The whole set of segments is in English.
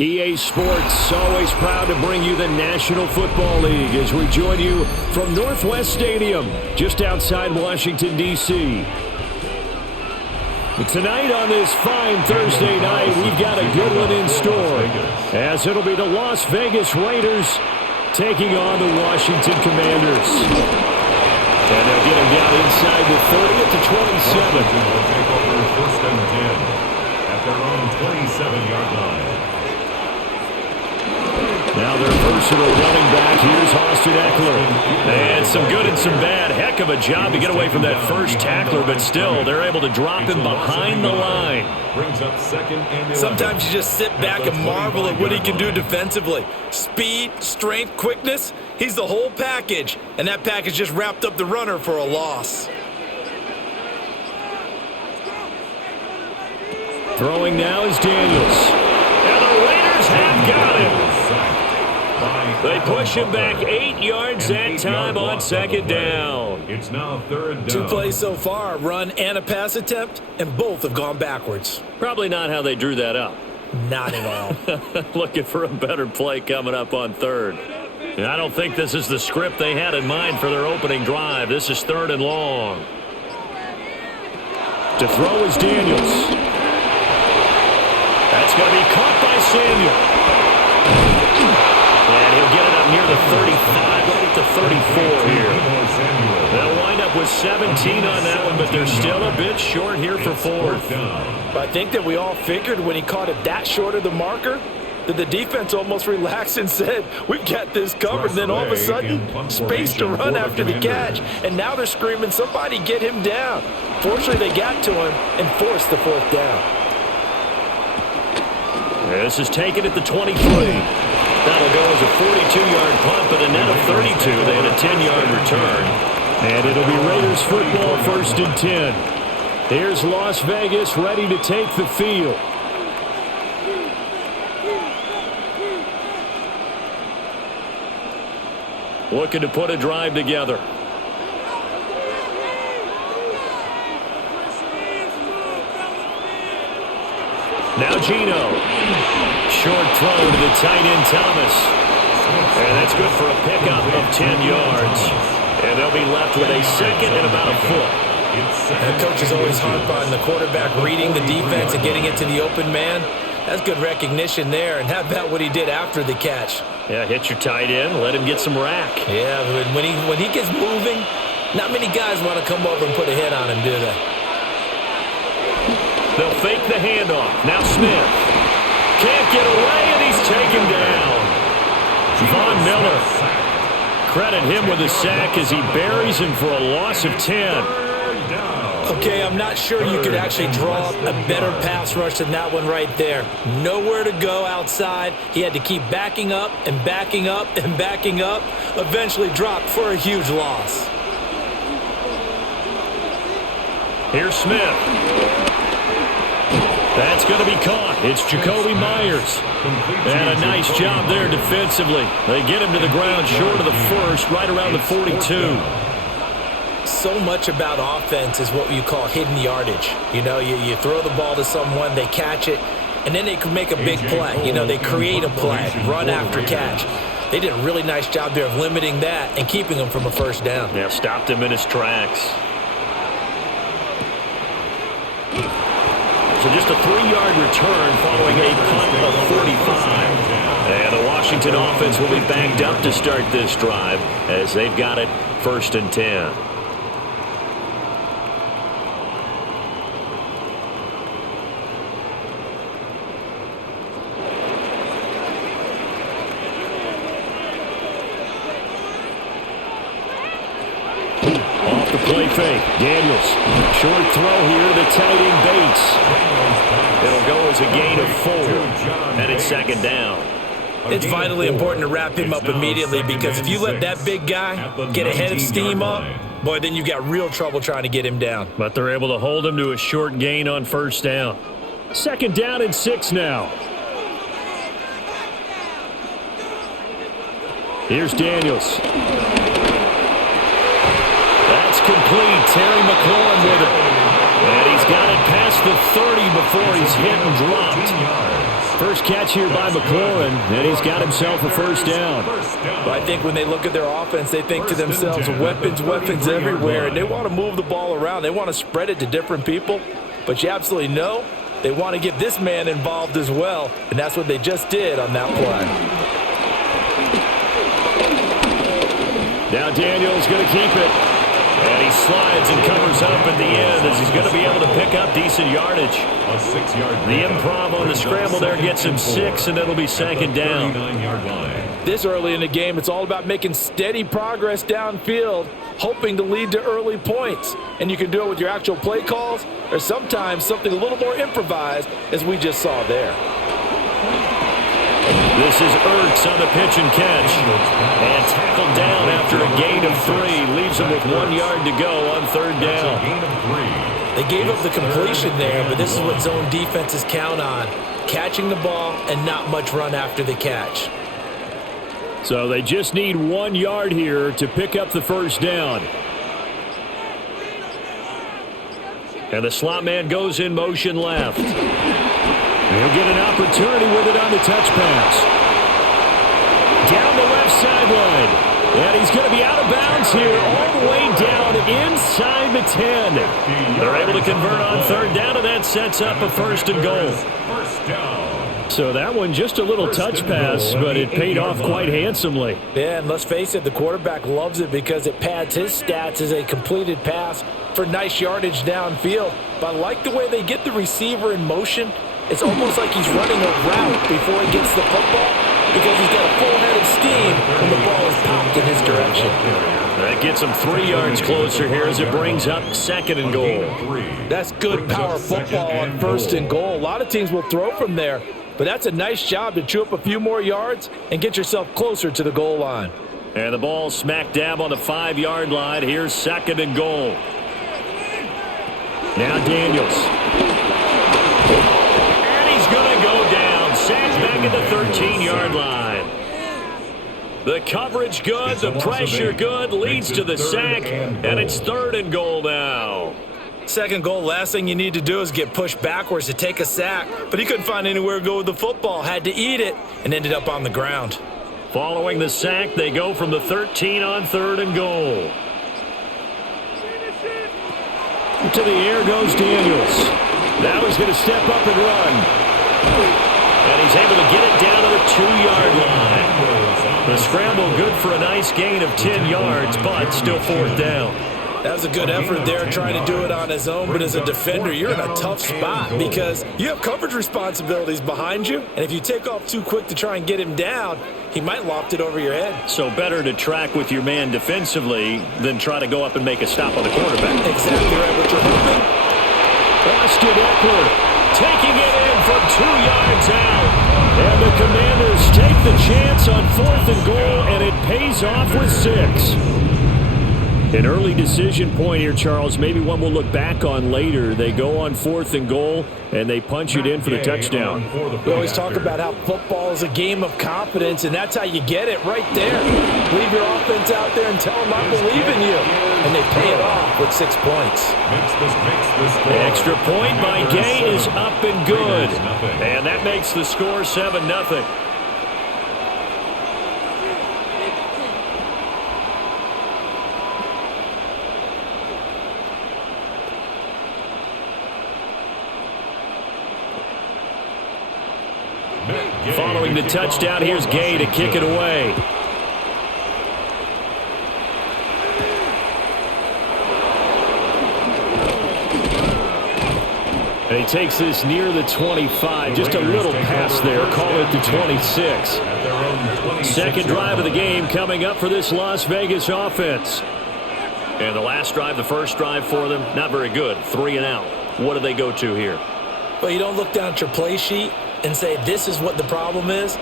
EA Sports, always proud to bring you the National Football League as we join you from Northwest Stadium, just outside Washington, D.C. Tonight on this fine Thursday night, we've got a good one in store, as it'll be the Las Vegas Raiders taking on the Washington Commanders. And they'll get him down inside the 30 at the 27. Will take over first and 10 at their own 27-yard line. Now their versatile running back, here's Austin Eckler. And some good and some bad. Heck of a job to get away from that first tackler, but still, they're able to drop him behind the line. Brings up second and 11. Sometimes you just sit back and marvel at what he can do defensively. Speed, strength, quickness, he's the whole package. And that package just wrapped up the runner for a loss. Throwing now is Daniels. And the Raiders have got him. They push him back 8 yards that time on second down. It's now third down. 2 plays so far, run and a pass attempt, and both have gone backwards. Probably not how they drew that up. Not at all. Looking for a better play coming up on third. And I don't think this is the script they had in mind for their opening drive. This is third and long. To throw is Daniels. That's going to be caught by Samuel. And he'll get it up near the 35, right at the 34 here. They'll wind up with 17 on that one, but they're still a bit short here for fourth. I think that we all figured when he caught it that short of the marker that the defense almost relaxed and said, we've got this covered. And then all of a sudden, space to run after the catch. And now they're screaming, somebody get him down. Fortunately, they got to him and forced the fourth down. This is taken at the 23. That'll go as a 42-yard punt, but a net of 32. They had a 10-yard return. And it'll be Raiders football first and 10. Here's Las Vegas ready to take the field. Looking to put a drive together. Now Gino. Short throw to the tight end Thomas. And that's good for a pickup of 10 yards. And they'll be left with a second and about a foot. The coach is always harp on the quarterback reading the defense and getting it to the open man. That's good recognition there. And how about what he did after the catch? Yeah, hit your tight end, let him get some rack. Yeah, when he gets moving, not many guys want to come over and put a hit on him, do they? They'll fake the handoff. Now Smith. Can't get away, and he's taken down. Von Miller. Credit him with a sack as he buries him for a loss of 10. Okay, I'm not sure you could actually draw up a better pass rush than that one right there. Nowhere to go outside. He had to keep backing up and backing up and backing up. Eventually dropped for a huge loss. Here's Smith. That's going to be caught. It's Jacoby Myers. And a nice job there defensively. They get him to the ground short of the first, right around the 42. So much about offense is what you call hidden yardage. You know, you throw the ball to someone, they catch it, and then they can make a big play. You know, they create a play, run after catch. They did a really nice job there of limiting that and keeping him from a first down. Yeah, stopped him in his tracks. So just a 3-yard return following a punt of 45. And the Washington offense will be backed up to start this drive as they've got it first and 10. Off the play fake. Daniels. Short throw here to tight end Bates. It'll go as a gain of 4. And it's second down. It's vitally important to wrap him up immediately because if you let that big guy get a head of steam up, boy, then you've got real trouble trying to get him down. But they're able to hold him to a short gain on first down. Second down and 6 now. Here's Daniels. That's complete. Terry McLaurin with it. And he's got it past the 30 before he's hit and dropped. First catch here by McLaurin, and he's got himself a first down. But I think when they look at their offense, they think to themselves, weapons everywhere, and they want to move the ball around. They want to spread it to different people, but you absolutely know they want to get this man involved as well, and that's what they just did on that play. Now Daniels going to keep it. And he slides and covers up at the end as he's going to be able to pick up decent yardage. A 6-yard. The improv on the scramble there gets him 6, and it'll be second down. 39-yard line. This early in the game, it's all about making steady progress downfield, hoping to lead to early points. And you can do it with your actual play calls or sometimes something a little more improvised, as we just saw there. This is Ertz on the pitch and catch. And tackled down after a gain of 3. Leaves him with 1 yard to go on third down. They gave up the completion there, but this is what zone defenses count on. Catching the ball and not much run after the catch. So they just need 1 yard here to pick up the first down. And the slot man goes in motion left. He'll get an opportunity with it on the touch pass. Down the left sideline. And he's going to be out of bounds here all the way down inside the 10. They're able to convert on third down, and that sets up a first and goal. First down. So that one just a little touch pass, but it paid off quite handsomely. Yeah, and let's face it, the quarterback loves it because it pads his stats as a completed pass for nice yardage downfield. But I like the way they get the receiver in motion. It's almost like he's running a route before he gets the football because he's got a full head of steam when the ball is popped in his direction. That gets him 3 yards closer here as it brings up second and goal. That's good power football on first and goal. A lot of teams will throw from there, but that's a nice job to chew up a few more yards and get yourself closer to the goal line. And the ball smack dab on the 5-yard line. Here's second and goal. Now Daniels. Going to go down. Sacked back at the 13-yard line. The coverage good, the pressure good, leads to the sack, and it's third and goal now. Second goal, last thing you need to do is get pushed backwards to take a sack, but he couldn't find anywhere to go with the football, had to eat it, and ended up on the ground. Following the sack, they go from the 13 on third and goal. To the air goes Daniels. Now he's going to step up and run. And he's able to get it down to the 2-yard line. The scramble good for a nice gain of 10 yards, but still fourth down. That was a good effort there trying to do it on his own, but as a defender, you're in a tough spot because you have coverage responsibilities behind you, and if you take off too quick to try and get him down, he might loft it over your head. So better to track with your man defensively than try to go up and make a stop on the quarterback. Exactly right, what you're hoping. Austin Eckler taking it in from 2 yards out. And the Commanders take the chance on fourth and goal, and it pays off with 6. An early decision point here, Charles. Maybe one we'll look back on later. They go on fourth and goal, and they punch it in for the touchdown. We always talk about how football is a game of confidence, and that's how you get it right there. Leave your offense out there and tell them I believe in you. And they pay it off with 6 points. Extra point by Gay is up and good. And that makes the score 7-0. Following the touchdown, here's Gay to kick it away. And he takes this near the 25. Just a little pass there. Call it the 26. Second drive of the game coming up for this Las Vegas offense. And the last drive, the first drive for them, not very good. 3 and out. What do they go to here? Well, you don't look down at your play sheet and say, this is what the problem is.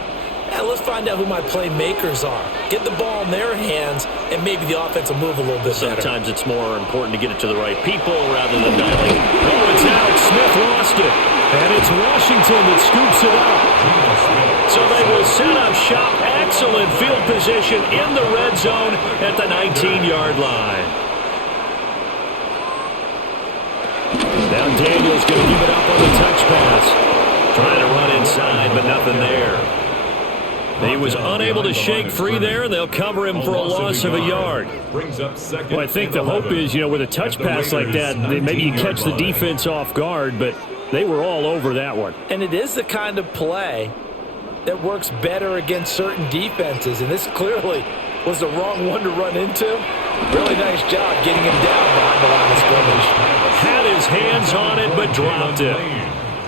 Yeah, let's find out who my playmakers are. Get the ball in their hands, and maybe the offense will move a little bit better. Sometimes it's more important to get it to the right people rather than dialing. Oh, it's out. Smith lost it. And it's Washington that scoops it up. So they will set up shop. Excellent field position in the red zone at the 19-yard line. Now Daniels going to give it up on the touch pass. Trying to run inside, but not He was unable to shake free there, and they'll cover him for a loss of a yard. Well, I think the hope is, with a touch pass like that, maybe you catch the defense off guard, but they were all over that one. And it is the kind of play that works better against certain defenses, and this clearly was the wrong one to run into. Really nice job getting him down behind the line of scrimmage. Had his hands on it, but dropped it.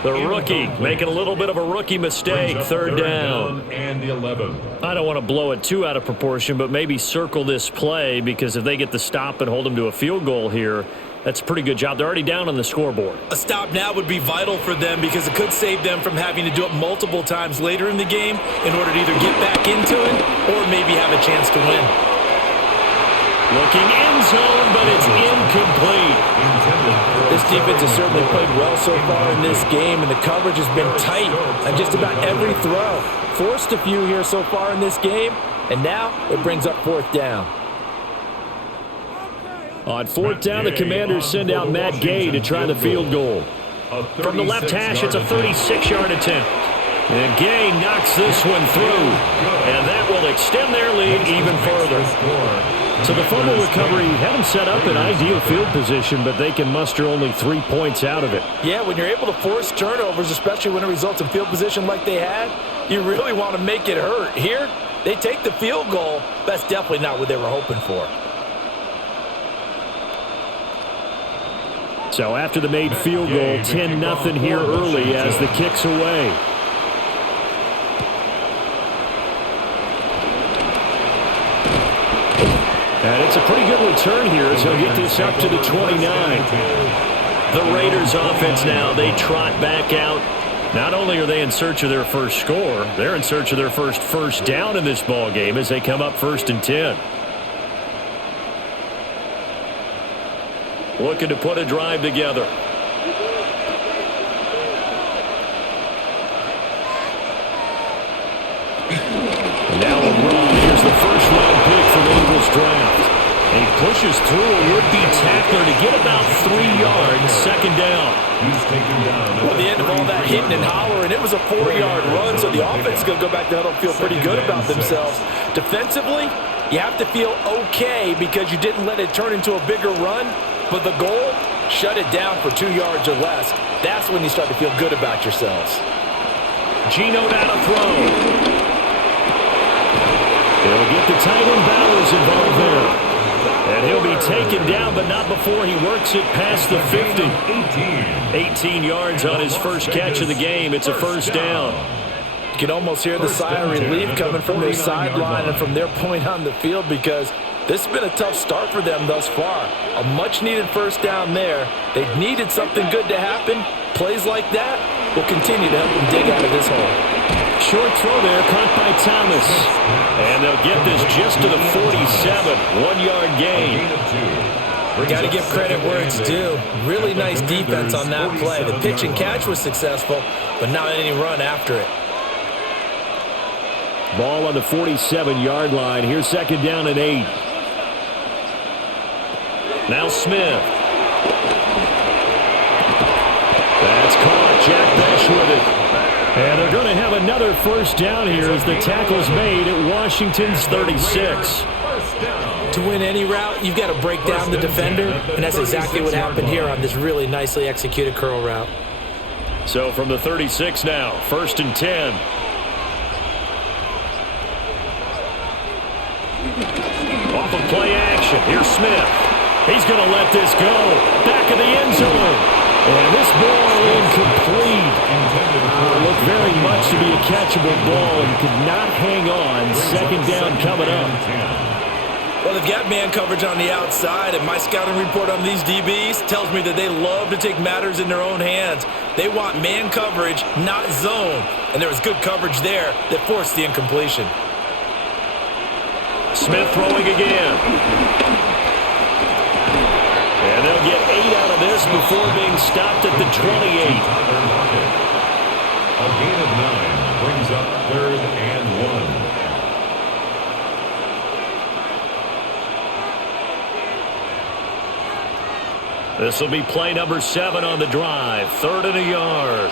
The rookie making a little bit of a rookie mistake, third down. And 11. I don't want to blow it too out of proportion, but maybe circle this play, because if they get the stop and hold them to a field goal here, that's a pretty good job. They're already down on the scoreboard. A stop now would be vital for them, because it could save them from having to do it multiple times later in the game in order to either get back into it or maybe have a chance to win. Looking end zone, but it's incomplete. This defense has certainly played well so far in this game, and the coverage has been tight on just about every throw. Forced a few here so far in this game, and now it brings up fourth down. On fourth down, the Commanders send out Matt Gay to try the field goal. From the left hash, it's a 36-yard attempt. And Gay knocks this one through, and that will extend their lead even further. So the fumble recovery had them set up in ideal field position, but they can muster only 3 points out of it. Yeah, when you're able to force turnovers, especially when it results in field position like they had, you really want to make it hurt. Here, they take the field goal. That's definitely not what they were hoping for. So after the made field goal, 10-0 here early as the kick's away. And it's a pretty good return here as he'll get this up to the 29. The Raiders offense now, they trot back out. Not only are they in search of their first score, they're in search of their first down in this ball game as they come up 1st and 10. Looking to put a drive together. And now a run. Here's the first-round pick from Eagles draft. And he pushes through a would-be tackler to get about 3 yards, second down. Well, the end of all that hitting and hollering, it was a 4-yard run, so the offense is going to go back to huddle and feel pretty good about themselves. Defensively, you have to feel okay because you didn't let it turn into a bigger run. But the goal, shut it down for 2 yards or less. That's when you start to feel good about yourselves. Geno down to throw. They'll get the tight end Bowers involved there. And he'll be taken down, but not before he works it past the 50. 18 yards on his first catch of the game. It's a first down. You can almost hear the sigh of relief coming from their sideline and from their point on the field, because this has been a tough start for them thus far. A much-needed first down there. They've needed something good to happen. Plays like that will continue to help them dig out of this hole. Short throw there, caught by Thomas. And they'll get this just to the 47. 1-yard gain. Got to give credit where it's due. Really nice defense on that play. The pitch and catch was successful, but not any run after it. Ball on the 47-yard line. Here's second down and 8. Now Smith. That's caught. Jack Besh with it. And they're going to have another first down here as the tackle's made at Washington's 36. To win any route, you've got to break down the defender, and that's exactly what happened here on this really nicely executed curl route. So from the 36 now, 1st and 10. Off of play action. Here's Smith. He's going to let this go. Back of the end zone. And this ball incomplete. Looked very much to be a catchable ball and could not hang on. Second down coming up. Well, they've got man coverage on the outside, and my scouting report on these DBs tells me that they love to take matters in their own hands. They want man coverage, not zone. And there was good coverage there that forced the incompletion. Smith throwing again. And they'll get 8 out of this before being stopped at the 28. A gain of 9 brings up 3rd and 1. This will be play number 7 on the drive. 3rd and a yard.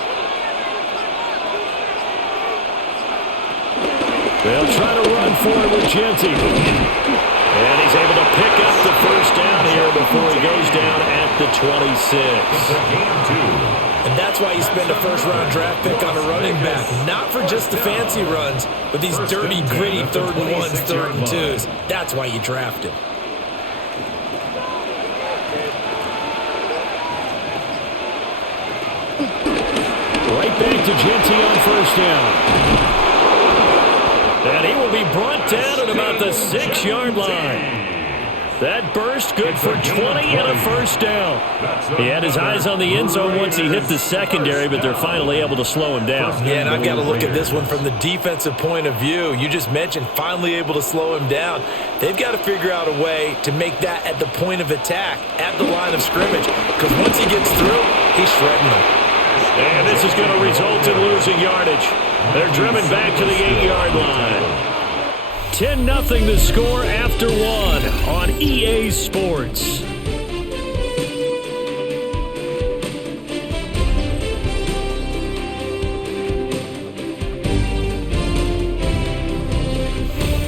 They'll try to run for it with Genty. And he's able to pick up the first down here before he goes down at the 26. And that's why you spend a first-round draft pick on a running back. Not for just the fancy runs, but these dirty, gritty 3rd and 1s, 3rd and 2s. That's why you draft him. Right back to Genty on first down. And he will be brought down at about the 6-yard line. That burst good for 20 and a first down. He had his eyes on the end zone once he hit the secondary, but they're finally able to slow him down. Yeah, and I've got to look at this one from the defensive point of view. You just mentioned finally able to slow him down. They've got to figure out a way to make that at the point of attack, at the line of scrimmage, because once he gets through, he's shredding them. And this is going to result in losing yardage. They're driven back to the 8-yard line. 10-0 the score after 1 on EA Sports.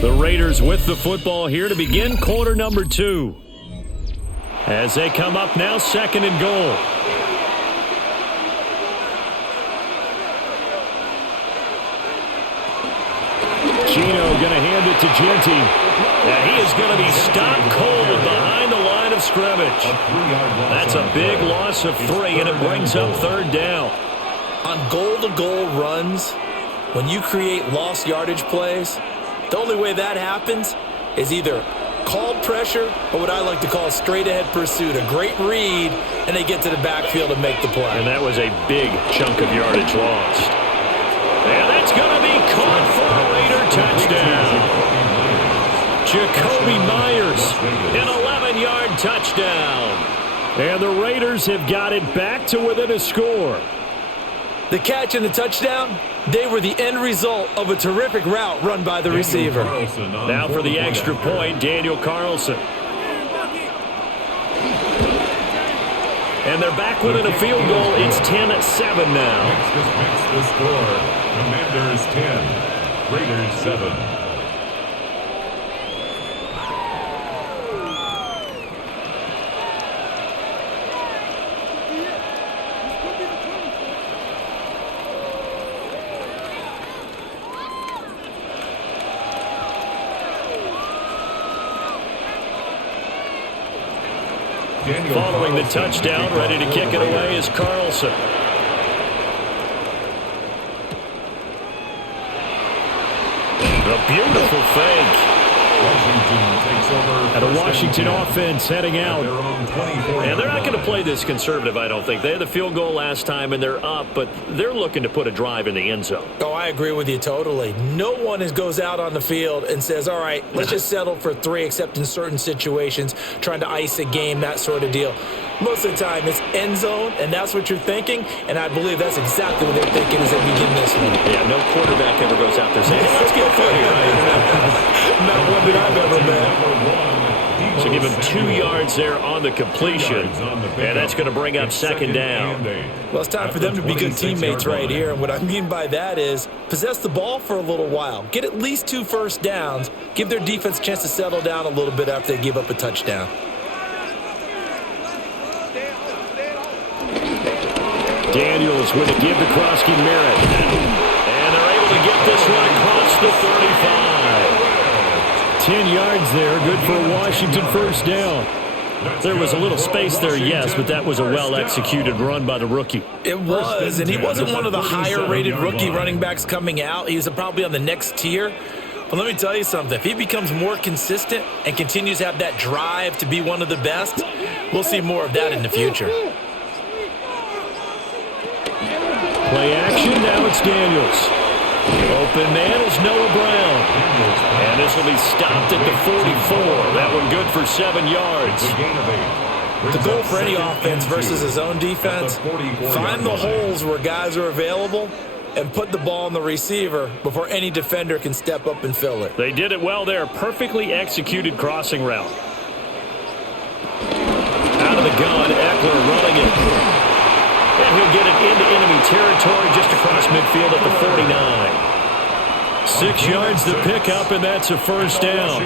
The Raiders with the football here to begin quarter number 2. As they come up now, 2nd and goal. Gino going to hand it to Genty. And he is going to be stopped cold behind the line of scrimmage. That's a big loss of 3, and it brings up 3rd down. On goal-to-goal runs, when you create lost yardage plays, the only way that happens is either called pressure or what I like to call straight-ahead pursuit. A great read, and they get to the backfield and make the play. And that was a big chunk of yardage lost. And that's going to be caught for a Raider touchdown. Jacoby Myers, an 11-yard touchdown. And the Raiders have got it back to within a score. The catch and the touchdown, they were the end result of a terrific route run by the receiver. Now for the extra point, Daniel Carlson. And they're back within a field goal. It's 10-7 now. Makes the score. Commanders 10, Raiders 7. Following the touchdown, ready to kick it away is Carlson. A beautiful fake. And a Washington offense heading out. And they're not going to play this conservative, I don't think. They had the field goal last time, and they're up, but they're looking to put a drive in the end zone. Oh, I agree with you totally. No one goes out on the field and says, all right, let's just settle for 3, except in certain situations, trying to ice a game, that sort of deal. Most of the time, it's end zone, and that's what you're thinking, and I believe that's exactly what they're thinking as they begin this one. Yeah, no quarterback ever goes out there saying, hey, let's get foot here. Not one that I've ever met. So give him 2 yards there on the completion, and that's going to bring up 2nd down. Well, it's time for them to be good teammates right here, and what I mean by that is possess the ball for a little while. Get at least 2 first downs. Give their defense a chance to settle down a little bit after they give up a touchdown. Daniels with a give to Krosky Merritt. And they're able to get this one across the 35. 10 yards there, good for a Washington first down. There was a little space there, yes, but that was a well-executed run by the rookie. It was, and he wasn't one of the higher-rated rookie running backs coming out. He was probably on the next tier. But let me tell you something. If he becomes more consistent and continues to have that drive to be one of the best, we'll see more of that in the future. Play action, now it's Daniels. Open man is Noah Brown. And this will be stopped at the 44. That one good for 7 yards. The goal for any offense versus his own defense, find the holes where guys are available and put the ball on the receiver before any defender can step up and fill it. They did it well there. Perfectly executed crossing route. Out of the gun, Eckler running it. And he'll get it into enemy territory just across midfield at the 49. 6 yards to pick up, and that's a first down.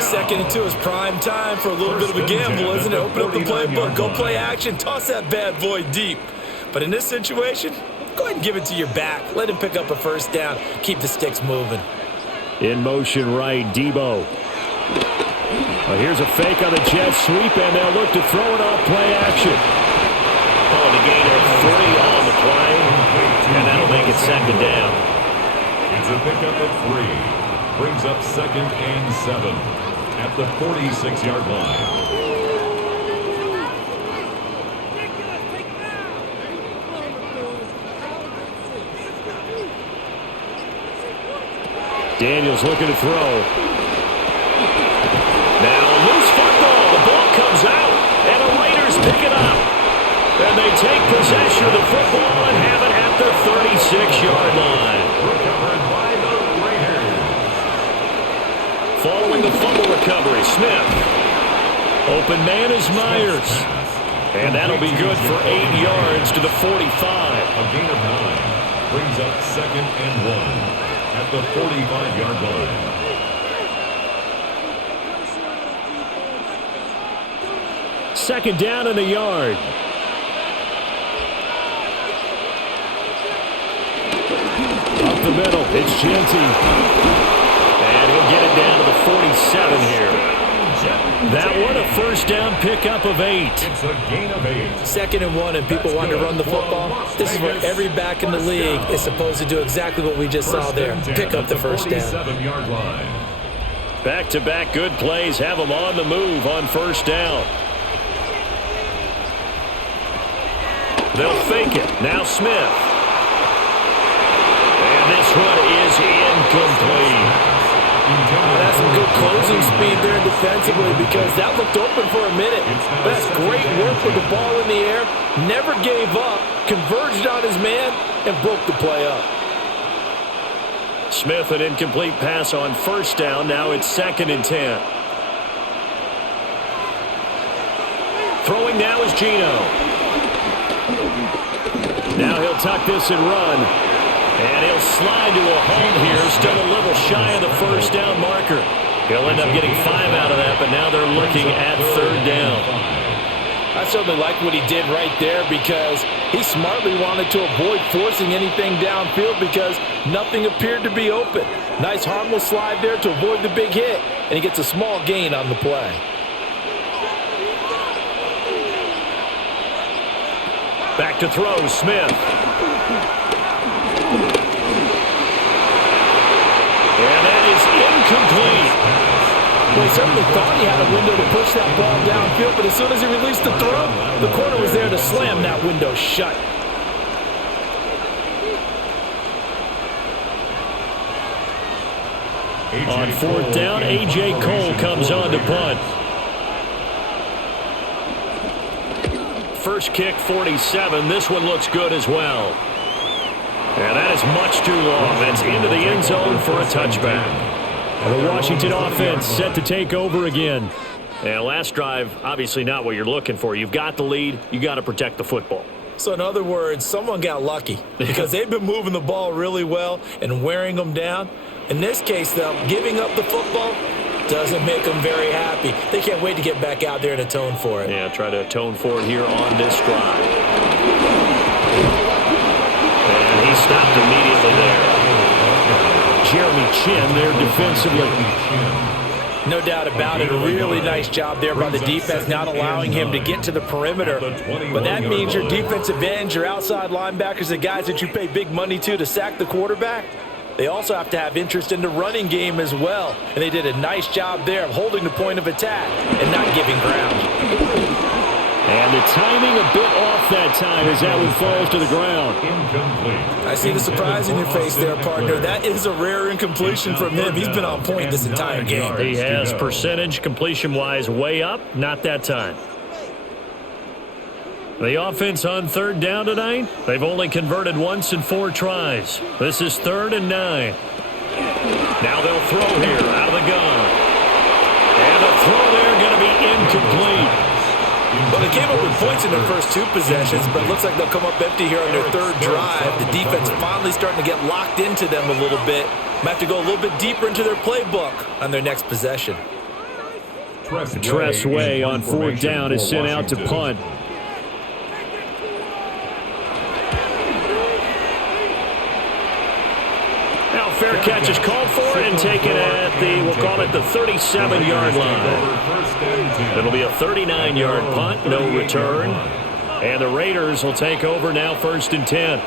Second and 2 is prime time for a little bit of a gamble, isn't it? Open up the playbook, go play action, toss that bad boy deep. But in this situation, go ahead and give it to your back. Let him pick up a first down. Keep the sticks moving. In motion right, Debo. Well, here's a fake on the jet sweep, and they'll look to throw it off play action. Oh, the gain of 3 on the play, and that'll make it second down. It's a pickup at 3. Brings up 2nd and 7 at the 46-yard line. Daniels looking to throw. Now a loose football. The ball comes out, and the Raiders pick it up. And they take possession of the football and have it at the 36-yard line. Recovered by the Raiders. Following the fumble recovery, Smith. Open man is Myers. And that'll be good for 8 yards to the 45. A gain of 9 brings up 2nd and 1 at the 45-yard line. Second down in the yard. Up the middle, it's Genty. And he'll get it down to the 47 here. That one a first down pickup of 8. It's a gain of 8. 2nd and 1, and people want to run the football. This is where every back in the league is supposed to do exactly what we just saw there. Pick up the first down. 47-yard line. Back-to-back good plays have them on the move on first down. They'll fake it. Now Smith. And this one is incomplete. That's some good closing speed there defensively because that looked open for a minute. That's great work with the ball in the air. Never gave up, converged on his man, and broke the play up. Smith, an incomplete pass on first down. Now it's 2nd and 10. Throwing now is Geno. Now he'll tuck this and run. And he'll slide to a home here. Still a little shy of the first down marker. He'll end up getting 5 out of that, but now they're looking at 3rd down. I certainly like what he did right there because he smartly wanted to avoid forcing anything downfield because nothing appeared to be open. Nice harmless slide there to avoid the big hit, and he gets a small gain on the play. Back to throw, Smith. And that is incomplete. Well, he certainly thought he had a window to push that ball downfield, but as soon as he released the throw, the corner was there to slam that window shut. On 4th down, A.J. Cole comes on to punt. First kick, 47. This one looks good as well. And that is much too long. That's into the end zone for a touchback. And the Washington offense set to take over again. And last drive, obviously not what you're looking for. You've got the lead. You got to protect the football. So in other words, someone got lucky because they've been moving the ball really well and wearing them down. In this case, though, giving up the football doesn't make them very happy. They can't wait to get back out there and atone for it. Yeah, try to atone for it here on this drive. And he stopped immediately there. Jeremy Chin there defensively. No doubt about it. A really nice job there by the defense, not allowing him to get to the perimeter. But that means your defensive ends, your outside linebackers, the guys that you pay big money to sack the quarterback, they also have to have interest in the running game as well. And they did a nice job there of holding the point of attack and not giving ground. And the timing a bit off that time as that one falls to the ground. Incomplete. I see the surprise in your face there, partner. That is a rare incompletion from him. He's been on point this entire game. He has percentage completion-wise way up, not that time. The offense on 3rd down tonight, they've only converted once in 4 tries. This is 3rd and 9. Now they'll throw here out of the gun. And the throw there going to be incomplete. Well, they came up with points in their first 2 possessions, but it looks like they'll come up empty here on their 3rd drive. The defense finally starting to get locked into them a little bit. Might have to go a little bit deeper into their playbook on their next possession. Tressway on fourth down is sent out to punt. Now fair catch is called for and taken at the, we'll call it the 37-yard line. It'll be a 39-yard punt, no return. And the Raiders will take over now, 1st and 10.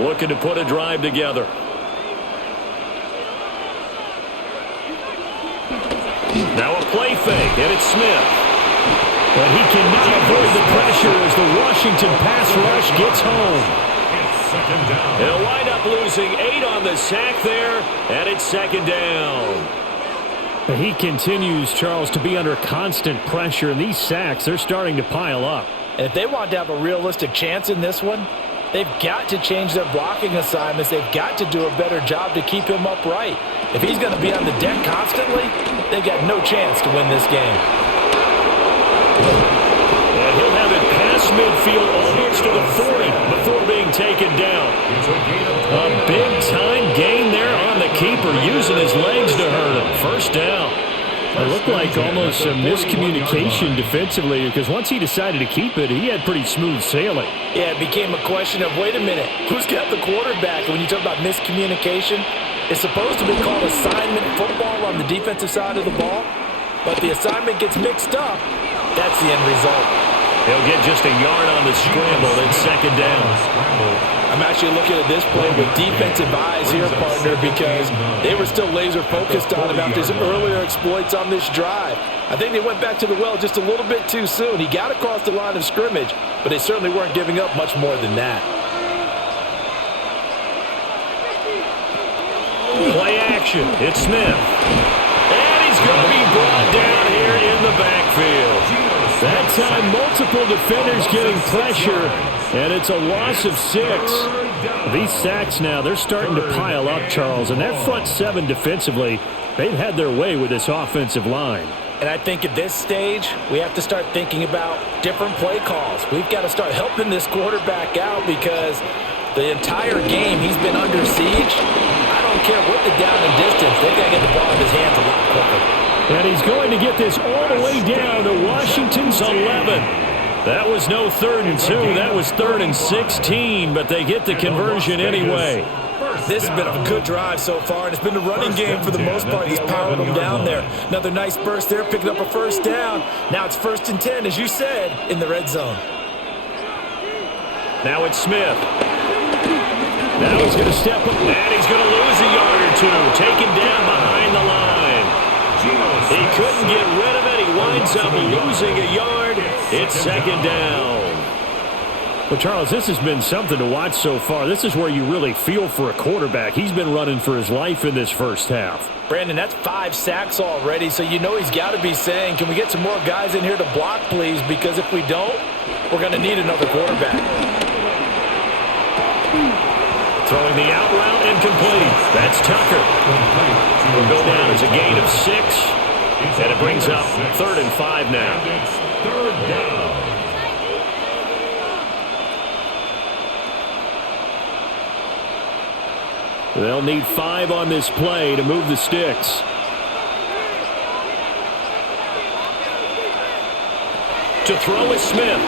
Looking to put a drive together. Now a play fake, and it's Smith. But he cannot avoid the pressure as the Washington pass rush gets home. He'll wind up losing 8 on the sack there, and it's 2nd down. He continues, Charles, to be under constant pressure, and these sacks, they're starting to pile up. And if they want to have a realistic chance in this one, they've got to change their blocking assignments. They've got to do a better job to keep him upright. If he's going to be on the deck constantly, they've got no chance to win this game. And he'll have it past midfield almost to the 40 before being taken down. A big-time gain there on the keeper, using his legs to hurt him. 1st down. It looked like almost a miscommunication defensively, because once he decided to keep it, he had pretty smooth sailing. Yeah, it became a question of, wait a minute, who's got the quarterback? And when you talk about miscommunication, it's supposed to be called assignment football on the defensive side of the ball, but the assignment gets mixed up. That's the end result. He'll get just a yard on the scramble. It's 2nd down. I'm actually looking at this play with defensive eyes here, partner, because they were still laser focused on him after his earlier exploits on this drive. I think they went back to the well just a little bit too soon. He got across the line of scrimmage, but they certainly weren't giving up much more than that. Play action. It's Smith. And he's going to be brought down here in the backfield. That time, multiple defenders getting pressure, and it's a loss of 6. These sacks now, they're starting to pile up, Charles, and that front 7 defensively, they've had their way with this offensive line. And I think at this stage, we have to start thinking about different play calls. We've got to start helping this quarterback out because the entire game he's been under siege. I don't care what the down and distance, they've got to get the ball in his hands a lot quicker. And he's going to get this all the way down to Washington's 11. That was no 3rd and 2. That was 3rd and 16, but they get the conversion anyway. This has been a good drive so far, and it's been a running game for the most part. He's powered them down there. Another nice burst there, picking up a 1st down. Now it's 1st and 10, as you said, in the red zone. Now it's Smith. Now he's going to step up, and he's going to lose a yard or 2. Taken down behind the line. He couldn't get rid of it. He winds up losing a yard. It's 2nd down. Well, Charles, this has been something to watch so far. This is where you really feel for a quarterback. He's been running for his life in this first half. Brandon, that's 5 sacks already, so you know he's got to be saying, can we get some more guys in here to block, please? Because if we don't, we're going to need another quarterback. Throwing the out route incomplete. That's Tucker. Will go down as a gain of 6. And it brings up 3rd and 5 now. 3rd down. They'll need 5 on this play to move the sticks. To throw is Smith.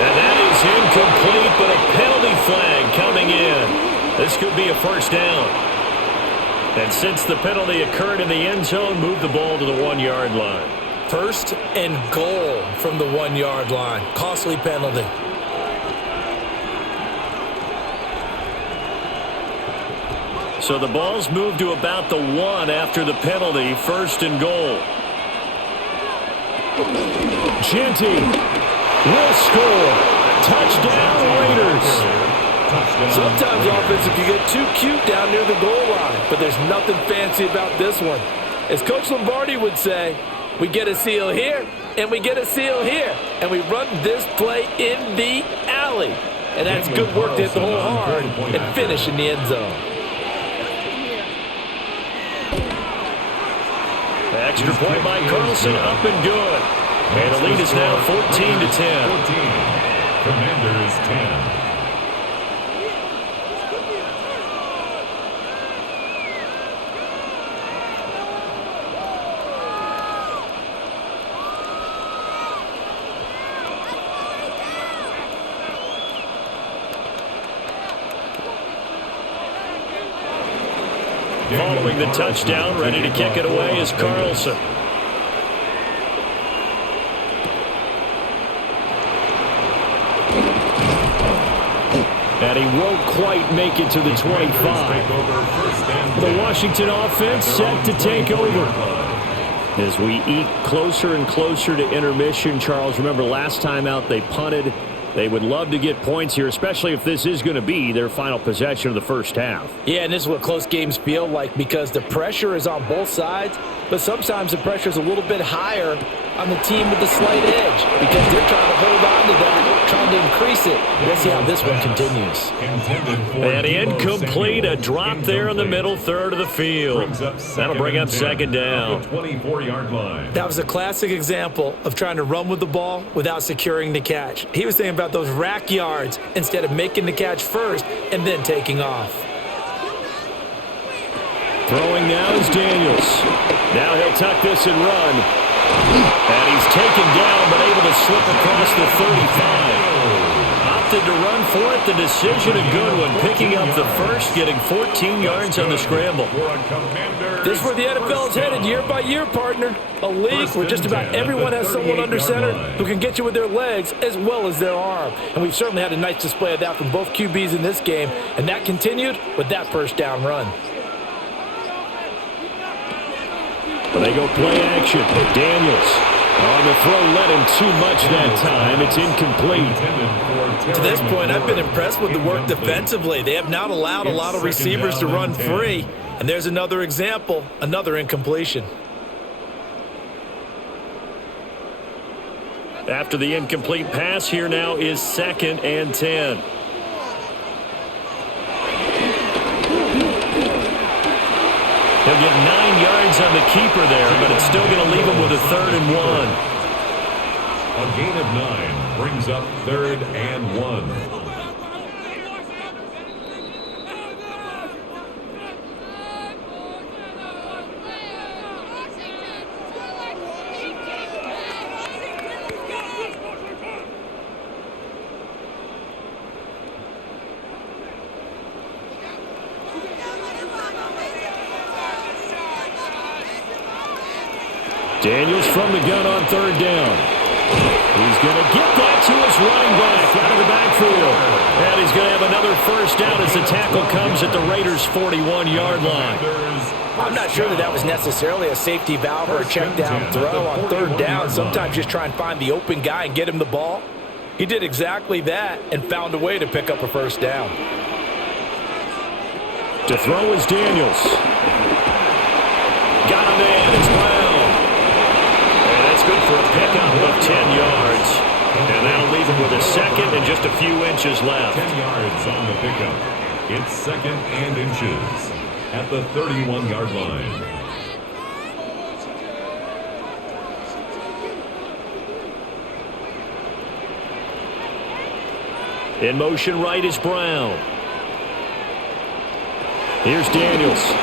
And that is incomplete, but a penalty flag coming in. This could be a 1st down. And since the penalty occurred in the end zone, move the ball to the 1-yard line. 1st and goal from the 1-yard line. Costly penalty. So the ball's moved to about the 1 after the penalty. 1st and goal. Genty will score. Touchdown, Raiders. Sometimes offense can get too cute down near the goal line, but there's nothing fancy about this one. As Coach Lombardi would say, we get a seal here, and we get a seal here, and we run this play in the alley. And that's good work to hit the hole hard and finish in the end zone. Extra point by Carlson, up and good. And the lead is now 14-10. 14. Commanders 10. Following the touchdown, ready to kick it away is Carlson. And he won't quite make it to the 25. The Washington offense set to take over. As we eke closer and closer to intermission, Charles, remember last time out they punted. They would love to get points here, especially if this is going to be their final possession of the first half. Yeah, and this is what close games feel like because the pressure is on both sides, but sometimes the pressure is a little bit higher on the team with the slight edge because they're trying to hold on to that, trying to increase it. Let's see how this one continues. And incomplete, a drop there in the middle third of the field. That'll bring up second down. 24-yard line. That was a classic example of trying to run with the ball without securing the catch. He was thinking about those rack yards instead of making the catch first and then taking off. Throwing now is Daniels. Now he'll tuck this and run. And he's taken down, but able to slip across the 35. Opted to run for it. The decision a good one. Picking up the first, getting 14 yards on the scramble. This is where the NFL is headed year by year, partner. A league where just about everyone has someone under center who can get you with their legs as well as their arm. And we've certainly had a nice display of that from both QBs in this game. And that continued with that first down run. But they go play action. Daniels on the throw, led him too much that time. It's incomplete. To this point, I've been impressed with the work defensively. They have not allowed a lot of receivers to run free. And there's another example, another incompletion. After the incomplete pass, here now is 2nd and 10. He'll get 9 yards on the keeper there, but it's still going to leave him with a 3rd and 1. A gain of 9 brings up 3rd and 1. Daniels from the gun on 3rd down. He's going to get that to his running back out of the backfield. And he's going to have another first down as the tackle comes at the Raiders' 41-yard line. I'm not sure that was necessarily a safety valve or a check down throw on 3rd down. Sometimes just try and find the open guy and get him the ball. He did exactly that and found a way to pick up a first down. To throw is Daniels. Got him in. It's Brown. Good for a pickup of 10 yards. And that'll leave him with a 2nd and just a few inches left. 10 yards on the pickup. It's 2nd and inches at the 31-yard line. In motion right is Brown. Here's Daniels.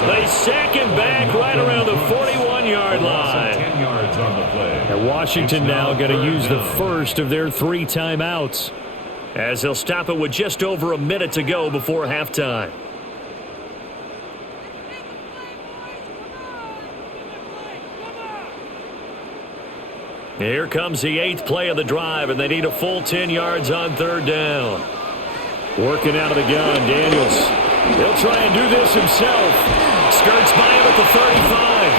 They sack him back right around the 41-yard line. 10 yards on the play. And Washington now going to use the first of their 3 timeouts as they'll stop it with just over a minute to go before halftime. Here comes the 8th play of the drive, and they need a full 10 yards on 3rd down. Working out of the gun, Daniels. He'll try and do this himself. Skirts by him at the 35.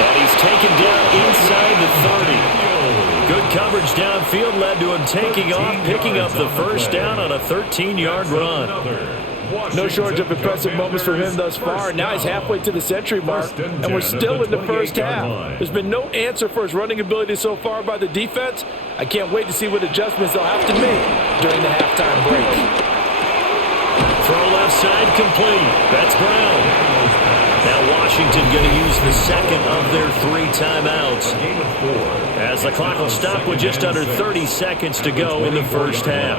And he's taken down inside the 30. Good coverage downfield led to him taking off, picking up the first down on a 13-yard run. No shortage of impressive moments from him thus far. Now he's halfway to the century mark, and we're still in the first half. There's been no answer for his running ability so far by the defense. I can't wait to see what adjustments they'll have to make during the halftime break. Throw left side complete. That's Brown. Now Washington going to use the second of their 3 timeouts, as the clock will stop with just under 30 seconds to go in the first half.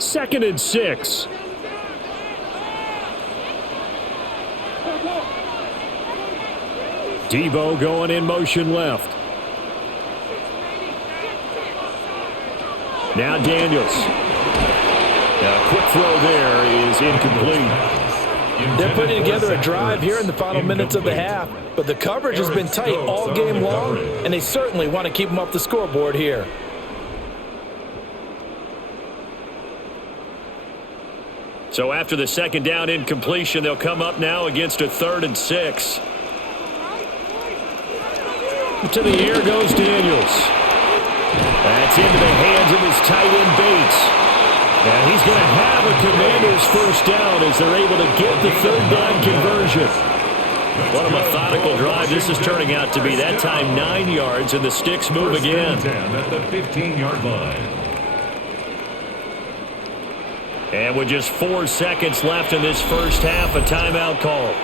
Second and 6. Debo going in motion left. Now Daniels. A quick throw there is incomplete. They're putting together a drive here in the final minutes of the half, but the coverage has been tight all game long, and they certainly want to keep them off the scoreboard here. So after the second down incompletion, they'll come up now against a 3rd and 6. To the air goes Daniels. That's into the hands of his tight end Bates. And he's going to have a Commanders first down as they're able to get the 3rd down conversion. What a methodical drive this is turning out to be. That time 9 yards, and the sticks move again. At the 15-yard line. And with just 4 seconds left in this first half, a timeout call.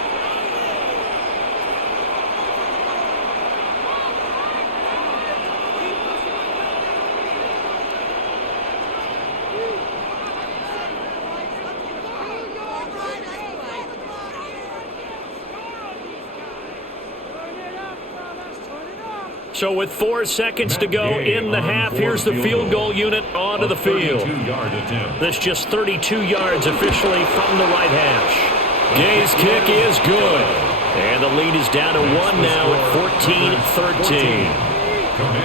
So with 4 seconds to go in the half, here's the field goal unit onto the field. This just 32 yards officially from the right hash. Gay's kick is good. And the lead is down to 1 now at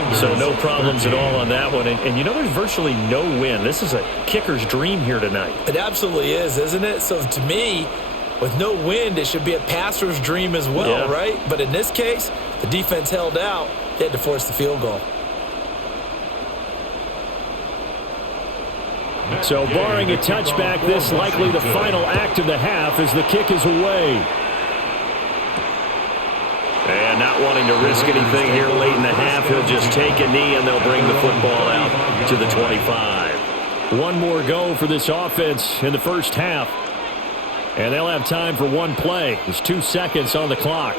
14-13. So no problems at all on that one. And you know, there's virtually no win. This is a kicker's dream here tonight. It absolutely is, isn't it? So to me, with no wind, it should be a passer's dream as well, right? But in this case, the defense held out. They had to force the field goal. So barring a touchback, this likely the final act of the half as the kick is away. And not wanting to risk anything here late in the half, he'll just take a knee and they'll bring the football out to the 25. One more go for this offense in the first half. And they'll have time for one play. There's 2 seconds on the clock.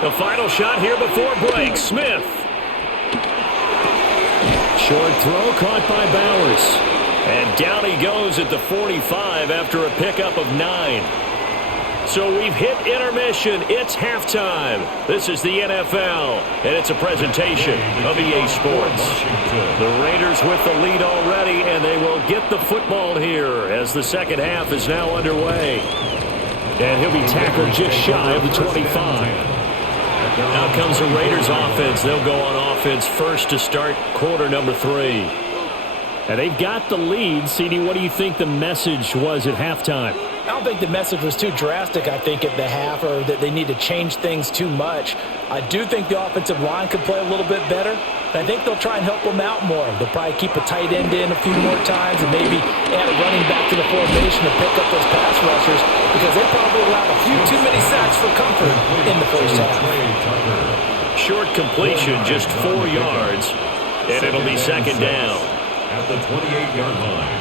The final shot here before break. Smith. Short throw caught by Bowers. And down he goes at the 45 after a pickup of 9. So we've hit intermission. It's halftime. This is the NFL, and it's a presentation of EA Sports. The Raiders with the lead already, and they will get the football here as the second half is now underway. And he'll be tackled just shy of the 25. Now comes the Raiders offense. They'll go on offense first to start quarter number 3. And they've got the lead. CD, what do you think the message was at halftime? I don't think the message was too drastic, I think, at the half, or that they need to change things too much. I do think the offensive line could play a little bit better. I think they'll try and help them out more. They'll probably keep a tight end in a few more times and maybe add a running back to the formation to pick up those pass rushers, because they probably allowed a few too many sacks for comfort in the first half. Short completion, just 4 yards, and it'll be second down. At the 28-yard line.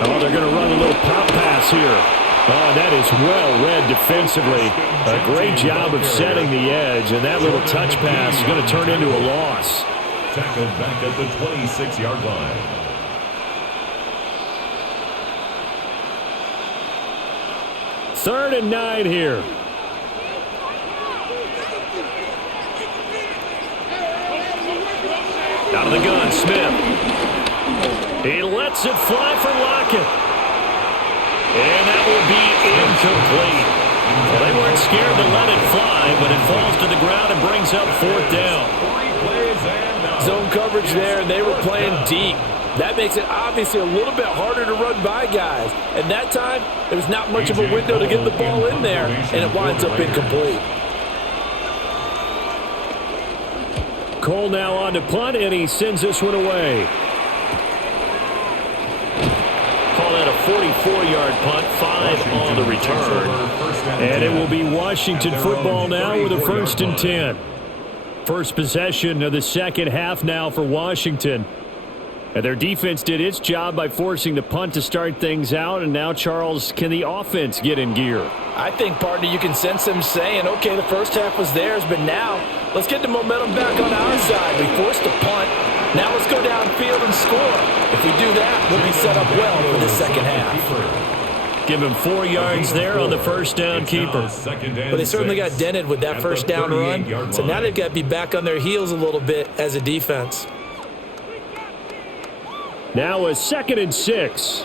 Oh, they're going to run a little pop pass here. Oh, that is well read defensively. A great job of setting the edge, and that little touch pass is going to turn into a loss. Tackled back at the 26-yard line. Third and 9 here. Out of the gun, Smith. He lets it fly for Lockett. And that will be incomplete. Well, they weren't scared to let it fly, but it falls to the ground and brings up 4th down. Zone coverage there, and they were playing deep. That makes it obviously a little bit harder to run by guys. And that time, there was not much of a window to get the ball in there, and it winds up incomplete. Cole now on to punt, and he sends this one away. Call that a 44-yard punt, 5 on the return. And it will be Washington football now with a 1st and 10. First possession of the second half now for Washington. And their defense did its job by forcing the punt to start things out. And now, Charles, can the offense get in gear? I think, partner, you can sense them saying, okay, the first half was theirs, but now let's get the momentum back on our side. We forced a punt. Now let's go downfield and score. If we do that, we'll be set up well for the second half. Give him 4 yards there on the first down keeper. Well, they certainly got dented with that first down run, so now they've got to be back on their heels a little bit as a defense. Now a 2nd and 6.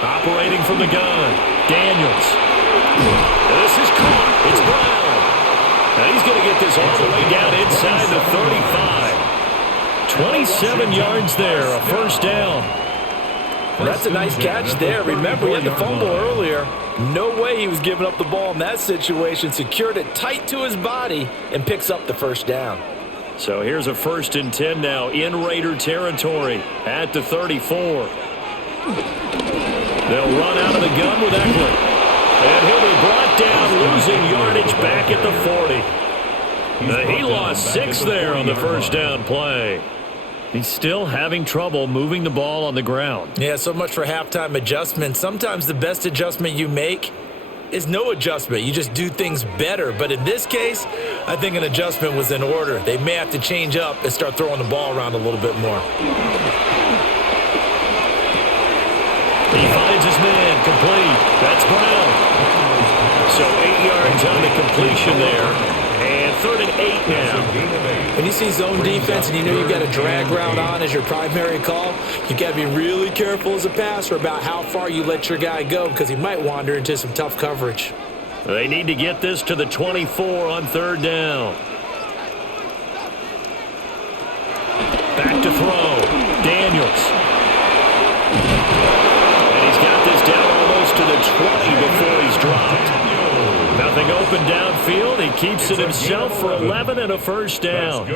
Operating from the gun, Daniels. This is caught. It's Brown. Now he's going to get this all the way down inside the 35. 27 yards there, a first down. Well, that's a nice catch there. Remember, he had the fumble earlier. No way he was giving up the ball in that situation. Secured it tight to his body and picks up the first down. So here's a 1st and 10 now in Raider territory at the 34. They'll run out of the gun with Eckler. And he'll be brought down, losing yardage back at the 40. He lost 6 there on the first down play. He's still having trouble moving the ball on the ground. Yeah, so much for halftime adjustment. Sometimes the best adjustment you make is no adjustment. You just do things better. But in this case, I think an adjustment was in order. They may have to change up and start throwing the ball around a little bit more. He finds his man, complete. That's Brown. So 8 yards on the completion there. And 3rd and 8 now. When you see zone defense and you know you've got a drag route on as your primary call, you've got to be really careful as a passer about how far you let your guy go because he might wander into some tough coverage. They need to get this to the 24 on 3rd down. Back to throw. Daniels. And he's got this down almost to the 20 before he's dropped. Nothing open downfield. He keeps it himself for 11 and a first down.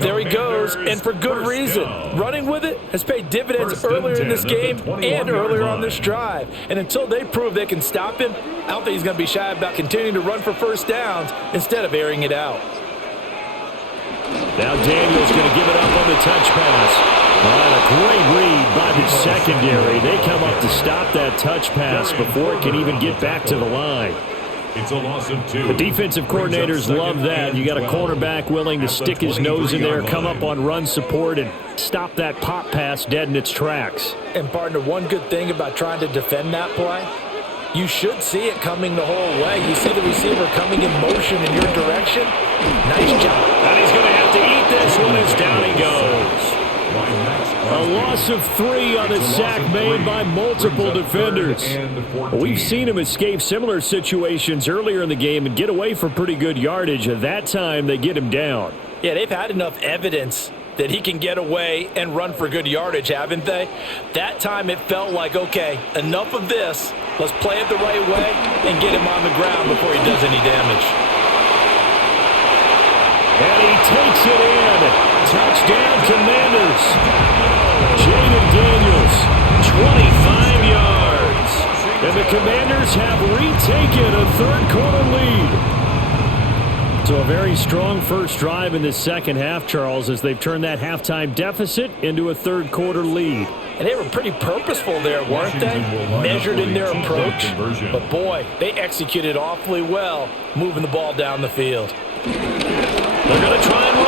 There he goes, and for good reason. Running with it has paid dividends earlier in this game and earlier on this drive. And until they prove they can stop him, I don't think he's going to be shy about continuing to run for first downs instead of airing it out. Now Daniels going to give it up on the touch pass. A great read by the secondary. They come up to stop that touch pass before it can even get back to the line. It's a loss of 2. The defensive coordinators love that. You got a cornerback willing to stick his nose in there, come up on run support, and stop that pop pass dead in its tracks. And, partner, one good thing about trying to defend that play, you should see it coming the whole way. You see the receiver coming in motion in your direction. Nice job. And he's going to have to eat this one as down he goes. A loss of 3 on a sack made by multiple defenders. We've seen him escape similar situations earlier in the game and get away for pretty good yardage. At that time, they get him down. Yeah, they've had enough evidence that he can get away and run for good yardage, haven't they? That time it felt like, okay, enough of this. Let's play it the right way and get him on the ground before he does any damage. And he takes it in. Touchdown, Commanders. Jaden Daniels, 25 yards. And the Commanders have retaken a third-quarter lead. So a very strong first drive in the second half, Charles, as they've turned that halftime deficit into a third-quarter lead. And they were pretty purposeful there, weren't they? Measured in their approach. But, boy, they executed awfully well, moving the ball down the field. They're going to try and run.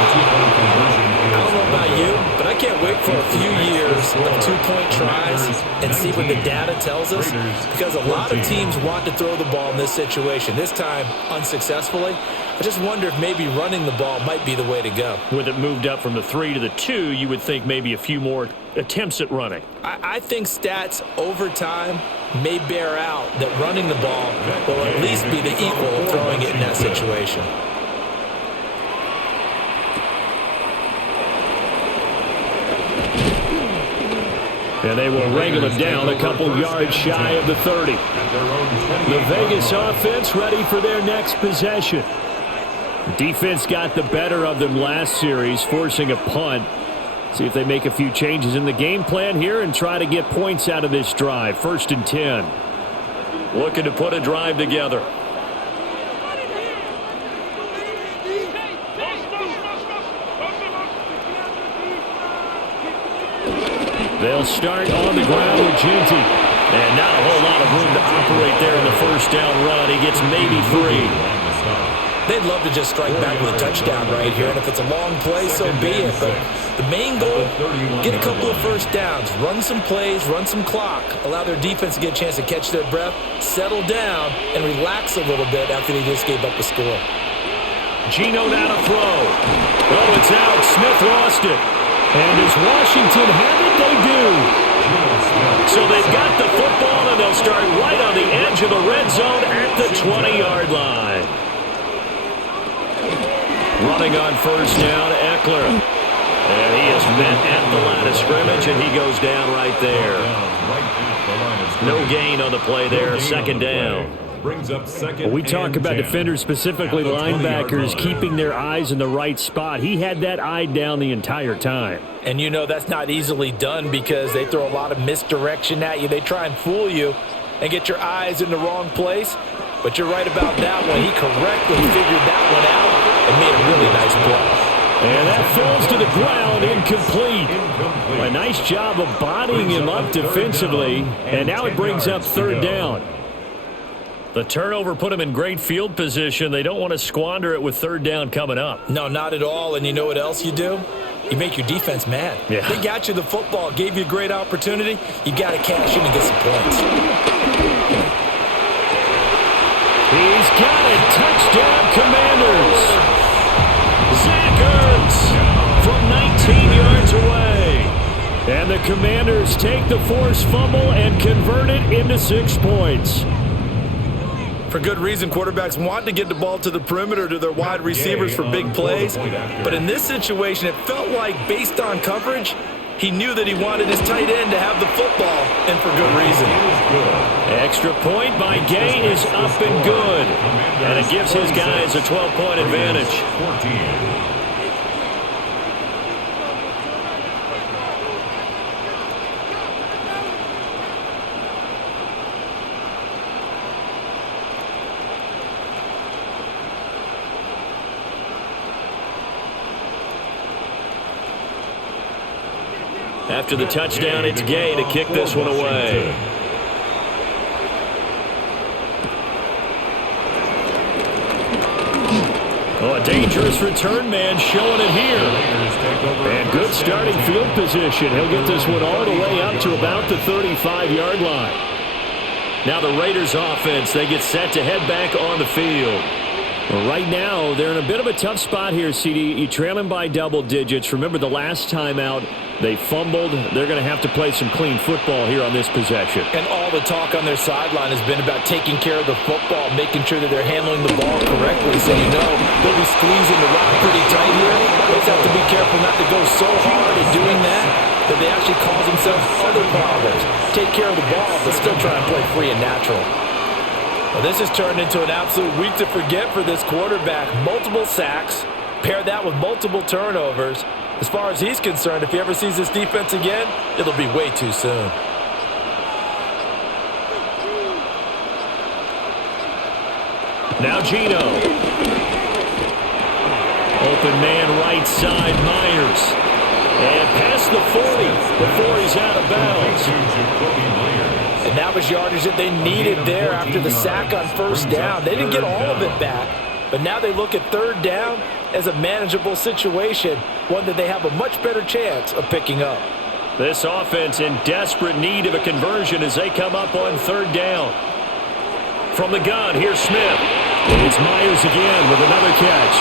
I don't know about you, but I can't wait for a few years of two-point tries and see what the data tells us, because a lot of teams want to throw the ball in this situation, this time unsuccessfully. I just wonder if maybe running the ball might be the way to go. With it moved up from the 3 to the 2, you would think maybe a few more attempts at running. I think stats over time may bear out that running the ball will at least be the equal of throwing it in that situation. And they will wrangle him down a couple yards shy of the 30. The Vegas offense ready for their next possession. Defense got the better of them last series, forcing a punt. See if they make a few changes in the game plan here and try to get points out of this drive. 1st and 10. Looking to put a drive together. They'll start on the ground with Ginty. And not a whole lot of room to operate there in the first down run. He gets maybe 3. They'd love to just strike back with a touchdown right here, and if it's a long play, so be it. But the main goal, get a couple of first downs, run some plays, run some clock, allow their defense to get a chance to catch their breath, settle down, and relax a little bit after they just gave up a score. Geno now to throw. Oh, it's out. Smith lost it. And does Washington have it? They do. So they've got the football, and they'll start right on the edge of the red zone at the 20-yard line. Running on first down, Eckler. And he is met at the line of scrimmage, and he goes down right there. No gain on the play there, 2nd down. Brings up 2nd. Well, we talk about defenders, specifically linebackers, keeping their eyes in the right spot. He had that eye down the entire time. And you know that's not easily done because they throw a lot of misdirection at you. They try and fool you and get your eyes in the wrong place. But you're right about that one. He correctly figured that one out and made a really nice play. And that falls to the ground, incomplete. A nice job of bodying him up defensively. And now it brings up 3rd down. The turnover put him in great field position. They don't want to squander it with 3rd down coming up. No, not at all. And you know what else you do? You make your defense mad. Yeah. They got you the football, gave you a great opportunity. You got to cash in and get some points. He's got it. Touchdown, Commanders. Zach Ertz from 19 yards away. And the Commanders take the forced fumble and convert it into 6 points. For good reason, quarterbacks want to get the ball to the perimeter to their wide receivers for big plays. But in this situation, it felt like, based on coverage, he knew that he wanted his tight end to have the football, and for good reason. Extra point by Gay is up and good. And it gives his guys a 12-point advantage. After the touchdown, it's Gay to kick this one away. Oh, a dangerous return man showing it here. And good starting field position. He'll get this one all the way up to about the 35-yard line. Now the Raiders offense, they get set to head back on the field. Well, right now, they're in a bit of a tough spot here, CD. You trail them by double digits. Remember the last time out, they fumbled. They're going to have to play some clean football here on this possession. And all the talk on their sideline has been about taking care of the football, making sure that they're handling the ball correctly. So you know they'll be squeezing the rock pretty tight here. They just have to be careful not to go so hard at doing that they actually cause themselves other problems. Take care of the ball, but still try and play free and natural. Well, this has turned into an absolute week to forget for this quarterback. Multiple sacks, pair that with multiple turnovers. As far as he's concerned, if he ever sees this defense again, it'll be way too soon. Now Geno. Open man right side, Myers. And past the 40 before he's out of bounds. And that was yardage that they needed there after the sack on first down. They didn't get all of it back, but now they look at third down as a manageable situation, one that they have a much better chance of picking up. This offense in desperate need of a conversion as they come up on third down. From the gun, here's Smith. It's Myers again with another catch.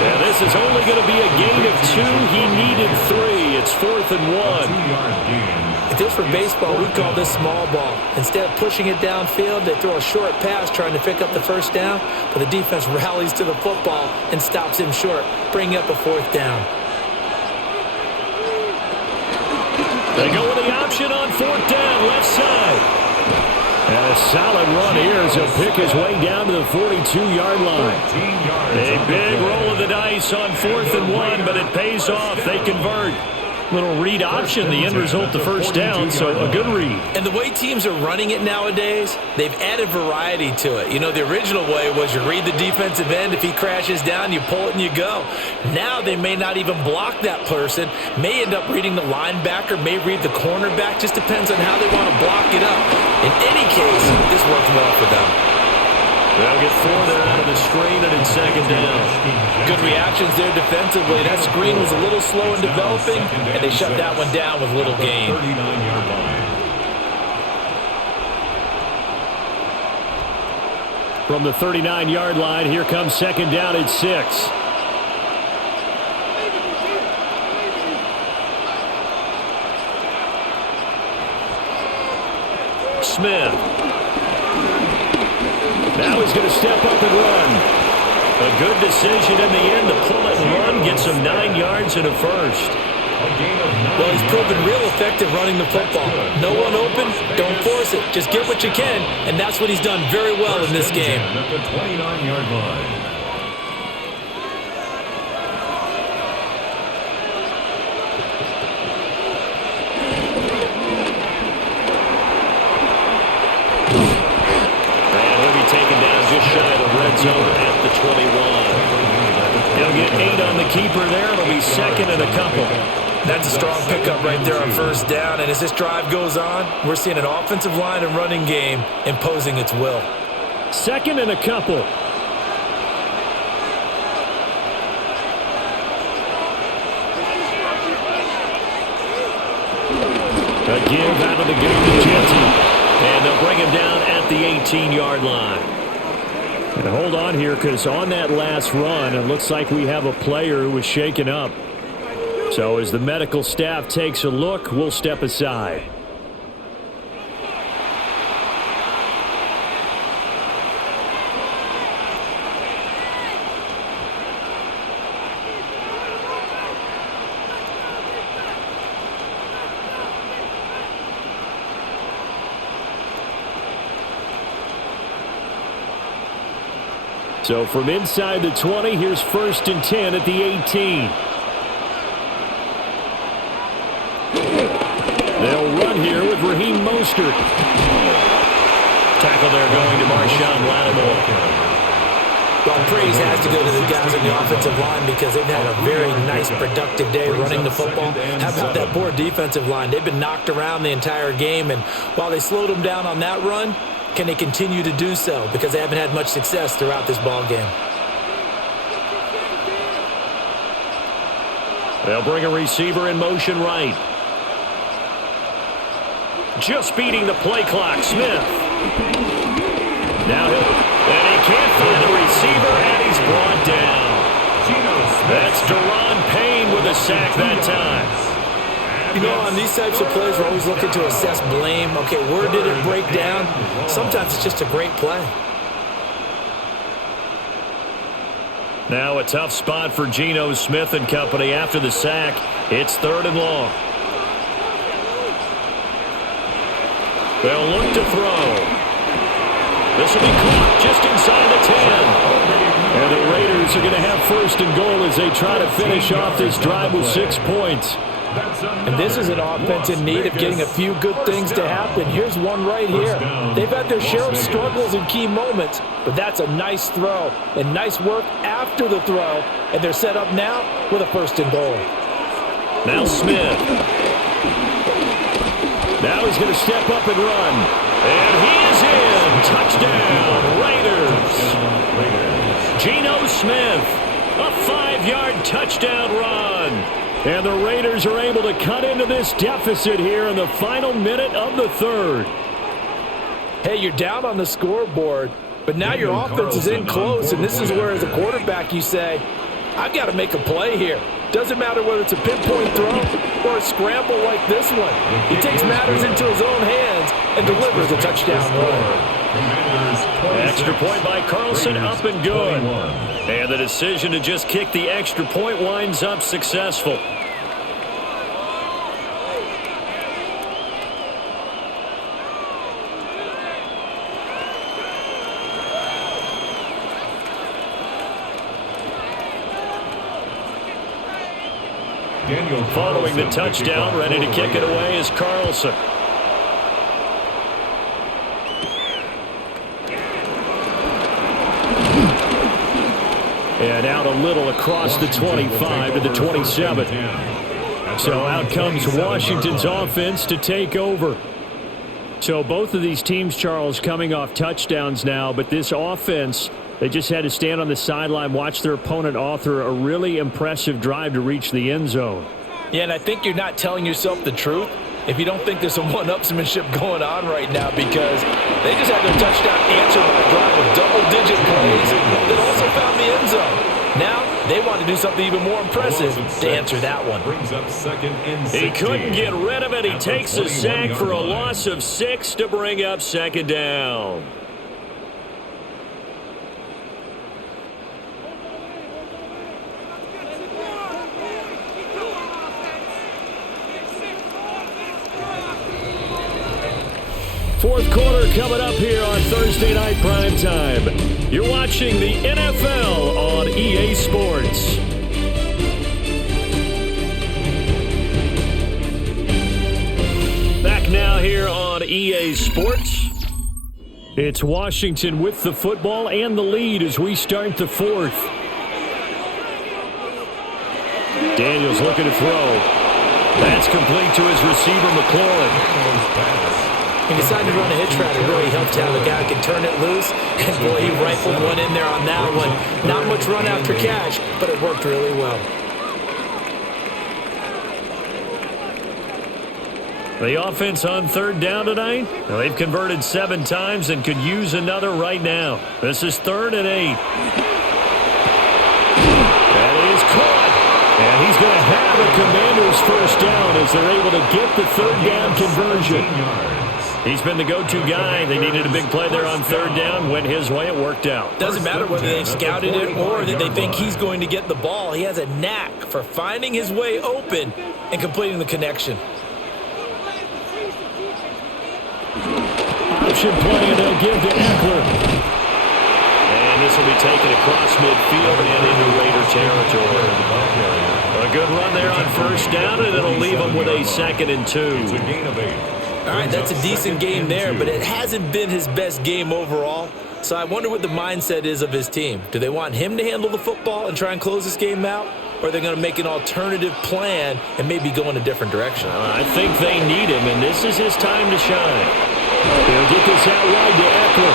And this is only going to be a gain of 2. He needed 3. It's 4th and 1. If this were baseball, we'd call this small ball. Instead of pushing it downfield, they throw a short pass trying to pick up the first down, but the defense rallies to the football and stops him short, bringing up a 4th down. They go with the option on 4th down, left side. And a solid run here as he'll pick his way down to the 42-yard line. A big roll of the dice on 4th and 1, but it pays off. They convert. Little read option, the end result, the first down, so a good read. And the way teams are running it nowadays, they've added variety to it. You know, the original way was you read the defensive end. If he crashes down, you pull it and you go. Now they may not even block that person, may end up reading the linebacker, may read the cornerback. Just depends on how they want to block it up. In any case, this works well for them. They'll get 4 there out of the screen, and it's 2nd down. Good reactions there defensively. That screen was a little slow in developing, and they shut that one down with little gain. 39-yard line. From the 39-yard line, here comes 2nd down at 6. Smith. Now he's going to step up and run. A good decision in the end to pull it and run, gets him 9 yards and a first. Well, he's proven real effective running the football. No one open, don't force it. Just get what you can, and that's what he's done very well in this game. At the 29-yard line. Zone at the 21. He'll get 8 on the keeper there. It'll be 2nd and a couple. That's a strong pickup right there on 1st down. And as this drive goes on, we're seeing an offensive line and running game imposing its will. 2nd and a couple. A give out of the game to Jensen. And they'll bring him down at the 18-yard line. And hold on here, because on that last run, it looks like we have a player who was shaken up. So as the medical staff takes a look, we'll step aside. So from inside the 20, here's 1st and 10 at the 18. They'll run here with Raheem Mostert. Tackle there going to Marshawn Lattimore. Well, praise has to go to the guys on the offensive line because they've had a very nice, productive day running the football. How about that poor defensive line? They've been knocked around the entire game, and while they slowed them down on that run, can they continue to do so? Because they haven't had much success throughout this ball game. They'll bring a receiver in motion right. Just beating the play clock, Smith. Now and he can't find a receiver, and he's brought down. That's Deron Payne with a sack that time. You know, on these types of plays, we're always looking to assess blame. Okay, where did it break down? Sometimes it's just a great play. Now a tough spot for Geno Smith and company after the sack. It's 3rd and long. They'll look to throw. This will be caught just inside the 10. And the Raiders are going to have 1st and goal as they try to finish off this drive with 6 points. And this is an offense in need of getting a few good things to happen. Here's one right here. They've had their share of struggles in key moments, but that's a nice throw and nice work after the throw. And they're set up now with a 1st and goal. Now Smith. Now he's going to step up and run. And he is in. Touchdown, Raiders. Geno Smith, a 5-yard touchdown run. And the Raiders are able to cut into this deficit here in the final minute of the 3rd. Hey, you're down on the scoreboard, but now your offense is in close, and this is where, as a quarterback, you say, I've got to make a play here. Doesn't matter whether it's a pinpoint throw or a scramble like this one. He takes matters into his own hands and delivers a touchdown run. Extra point by Carlson, up and good. And the decision to just kick the extra point winds up successful. Following the touchdown, ready to kick it away is Carlson. And out a little across the 25 to the 27. So out comes Washington's offense to take over. So both of these teams, Charles, coming off touchdowns now, but this offense, they just had to stand on the sideline, watch their opponent author a really impressive drive to reach the end zone. Yeah, and I think you're not telling yourself the truth if you don't think there's some one-upsmanship going on right now, because they just had their touchdown answered by a drive of double-digit plays that also found the end zone. Now they want to do something even more impressive to answer that one. He couldn't get rid of it. He takes a sack for a loss of 6 to bring up second down. Fourth quarter coming up here on Thursday Night Primetime. You're watching the NFL on EA Sports. Back now here on EA Sports. It's Washington with the football and the lead as we start the fourth. Daniels looking to throw. That's complete to his receiver, McLaurin. He decided to run a hitch route. It really helped to have a guy who can turn it loose. And boy, he rifled one in there on that one. Not much run after catch, but it worked really well. The offense on third down tonight. Well, they've converted 7 times and could use another right now. This is 3rd and 8. That is caught. And he's going to have a Commanders first down as they're able to get the third down conversion. He's been the go-to guy. They needed a big play there on third down. Went his way. It worked out. Doesn't matter whether they scouted it or that they think he's going to get the ball. He has a knack for finding his way open and completing the connection. Option play, and they'll give to Eckler. And this will be taken across midfield and into Raider territory. A good run there on first down, and it'll leave them with a 2nd and 2. It's a gain of 8. All right, that's a decent game there, but it hasn't been his best game overall. So I wonder what the mindset is of his team. Do they want him to handle the football and try and close this game out? Or are they going to make an alternative plan and maybe go in a different direction? I think they need him, and this is his time to shine. He'll get this out wide to Eckler.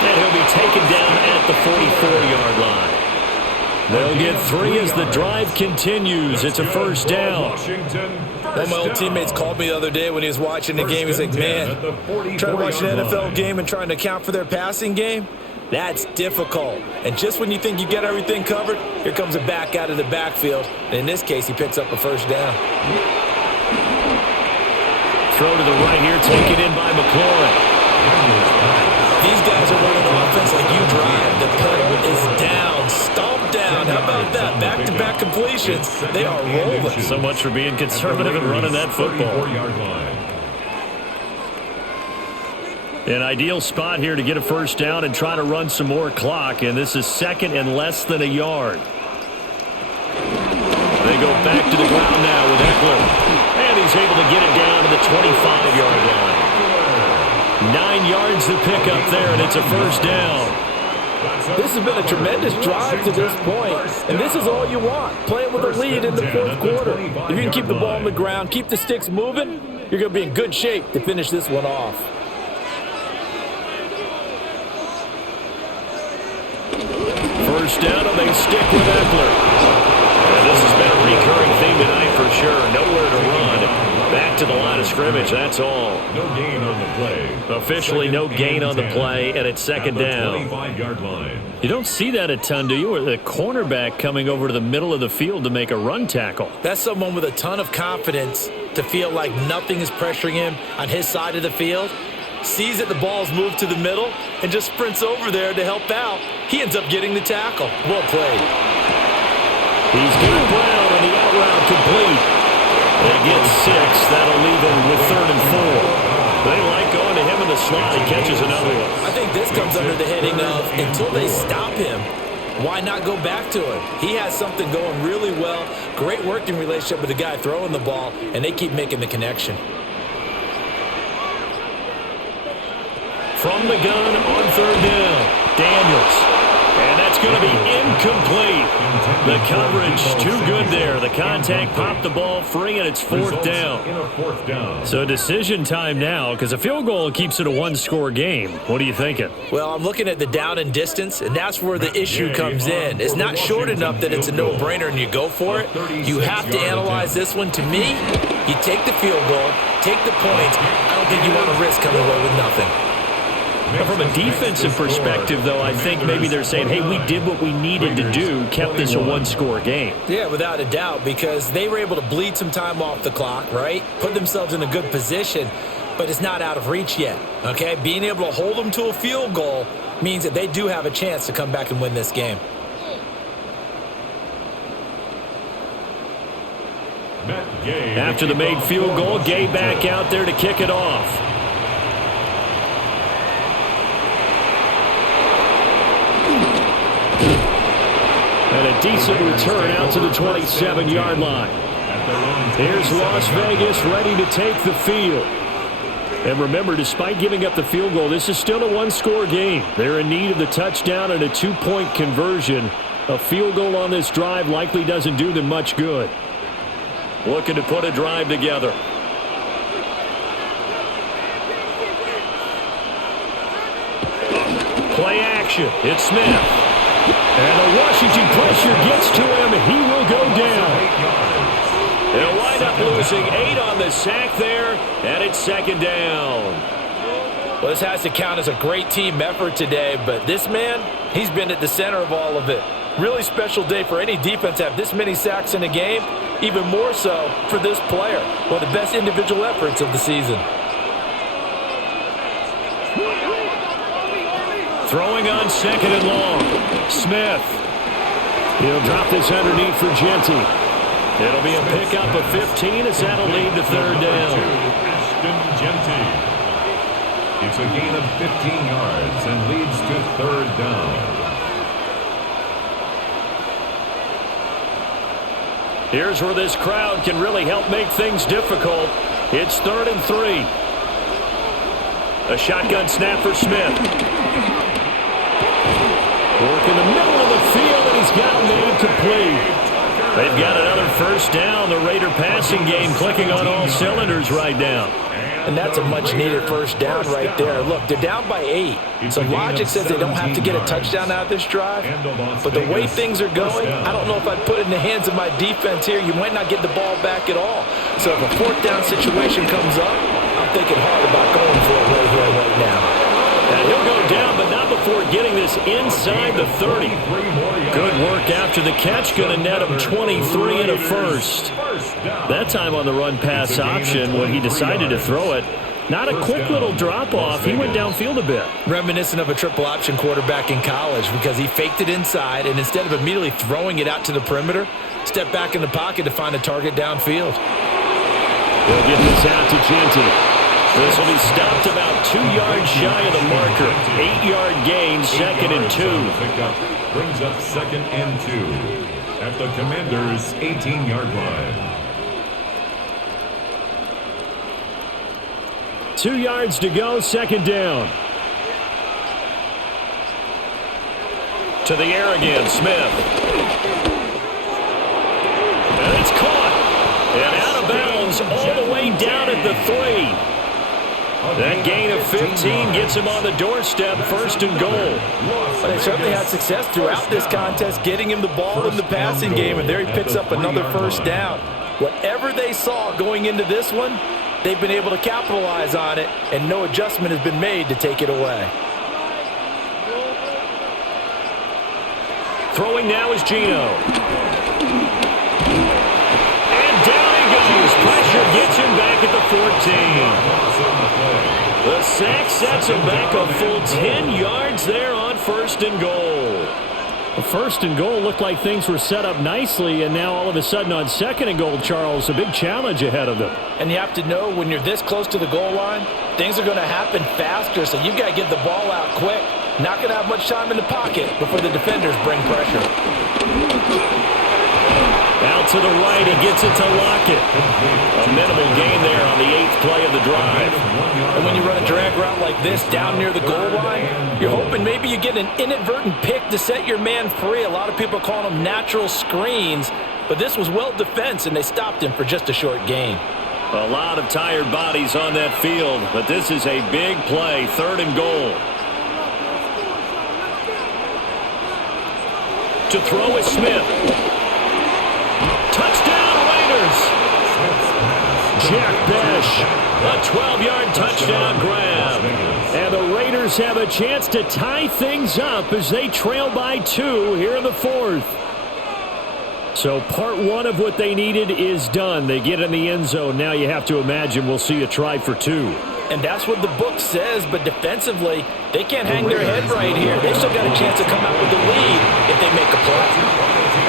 And he'll be taken down at the 44-yard line. They'll get 3 as the drive continues. It's a first down. One of my old teammates called me the other day when he was watching the game. He's like, man, trying to watch an NFL game and trying to account for their passing game, that's difficult. And just when you think you get everything covered, here comes a back out of the backfield. And in this case, he picks up a first down. Throw to the right here, taken in by McLaurin. These guys are running offense like you drive. The pedal is down, stomped down. How about that? Back-to-back completions. They are rolling. So much for being conservative and running that football. An ideal spot here to get a first down and try to run some more clock, and this is 2nd and less than a yard. They go back to the ground now with Eckler, and he's able to get it down to the 25-yard line. 9 yards to pick up there, and it's a first down. This has been a tremendous drive to this point, and this is all you want, playing with a lead in the fourth quarter. If you can keep the ball on the ground, keep the sticks moving, you're going to be in good shape to finish this one off. First down, and they stick with Eckler. And this has been a recurring theme tonight for sure. Nowhere to run. Back to the line of scrimmage, that's all. No gain on the play. Officially no gain on the play, and it's 2nd down. 25-yard line. You don't see that a ton, do you? Or the cornerback coming over to the middle of the field to make a run tackle. That's someone with a ton of confidence to feel like nothing is pressuring him on his side of the field. Sees that the ball's moved to the middle and just sprints over there to help out. He ends up getting the tackle. Well played. He's got Brown on the out route complete. They get 6. That'll leave him with 3rd and 4. They like going to him in the slot. He catches another one. I think this comes under the heading of until they stop him, why not go back to him? He has something going really well, great working relationship with the guy throwing the ball, and they keep making the connection. From the gun on 3rd down, Daniels. And that's going to be incomplete. The coverage too good there. The contact popped the ball free, and it's 4th down. So decision time now, because a field goal keeps it a one-score game. What are you thinking? Well, I'm looking at the down and distance, and that's where the issue comes in. It's not short enough that it's a no-brainer and you go for it. You have to analyze this one. To me, you take the field goal, take the points. I don't think you want to risk coming away with nothing. From a defensive perspective, though, I think maybe they're saying, hey, we did what we needed to do, kept this a one-score game. Yeah, without a doubt, because they were able to bleed some time off the clock, right? Put themselves in a good position, but it's not out of reach yet, okay? Being able to hold them to a field goal means that they do have a chance to come back and win this game. After the made field goal, Gay back out there to kick it off. And a decent return out to the 27-yard line. Here's Las Vegas ready to take the field. And remember, despite giving up the field goal, this is still a one-score game. They're in need of the touchdown and a two-point conversion. A field goal on this drive likely doesn't do them much good. Looking to put a drive together. Play action. It's Smith. And the Washington pressure gets to him. He will go down. They'll wind up losing 8 on the sack there, and it's 2nd down. Well, this has to count as a great team effort today, but this man, he's been at the center of all of it. Really special day for any defense to have this many sacks in a game, even more so for this player. One of the best individual efforts of the season. Throwing on 2nd and long. Smith. He'll drop this underneath for Genty. It'll be a pickup of 15 as that'll lead to 3rd down. It's a gain of 15 yards and leads to 3rd down. Here's where this crowd can really help make things difficult. It's 3rd and 3. A shotgun snap for Smith. Work in the middle of the field, and he's got a man complete. They've got another 1st down. The Raider passing game clicking on all cylinders right now. And that's a much-needed 1st down right there. Look, they're down by 8. So logic says they don't have to get a touchdown out of this drive. But the way things are going, I don't know if I'd put it in the hands of my defense here. You might not get the ball back at all. So if a 4th down situation comes up, I'm thinking hard about going for it right here, right now. And he'll go down, but not before getting this inside the 30. Good work after the catch. Going to net him 23 and a 1st. That time on the run-pass option when he decided to throw it. Not a quick little drop-off. He went downfield a bit. Reminiscent of a triple option quarterback in college because he faked it inside, and instead of immediately throwing it out to the perimeter, stepped back in the pocket to find a target downfield. They'll get this out to Genty. This will be stopped about 2 yards shy of the marker. 8-yard gain, 2nd and 2. Brings up 2nd and 2 at the Commanders' 18-yard line. 2 yards to go, 2nd down. To the air again, Smith. And it's caught. And out of bounds all the way down at the 3. That gain of 15 gets him on the doorstep, 1st and goal. But they certainly had success throughout this contest, getting him the ball in the passing game, and there he picks up another 1st down. Whatever they saw going into this one, they've been able to capitalize on it, and no adjustment has been made to take it away. Throwing now is Gino. And down he goes. Pressure gets him back at the 14. The sack sets him back a full 10 yards there on 1st and goal. The 1st and goal looked like things were set up nicely, and now all of a sudden on 2nd and goal, Charles, a big challenge ahead of them. And you have to know when you're this close to the goal line, things are going to happen faster, so you got to get the ball out quick. Not going to have much time in the pocket before the defenders bring pressure. Out to the right, he gets it to Lockett. A minimal gain there on the 8th play of the drive. And when you run a drag route like this down near the goal line, you're hoping maybe you get an inadvertent pick to set your man free. A lot of people call them natural screens, but this was well defense, and they stopped him for just a short gain. A lot of tired bodies on that field, but this is a big play, 3rd and goal. To throw is Smith. Touchdown, Raiders! Jack Besh, a 12-yard touchdown grab. And the Raiders have a chance to tie things up as they trail by 2 here in the 4th. So part 1 of what they needed is done. They get in the end zone. Now you have to imagine we'll see a try for 2. And that's what the book says, but defensively, they can't hang their head right here. They've still got a chance to come out with the lead if they make a play.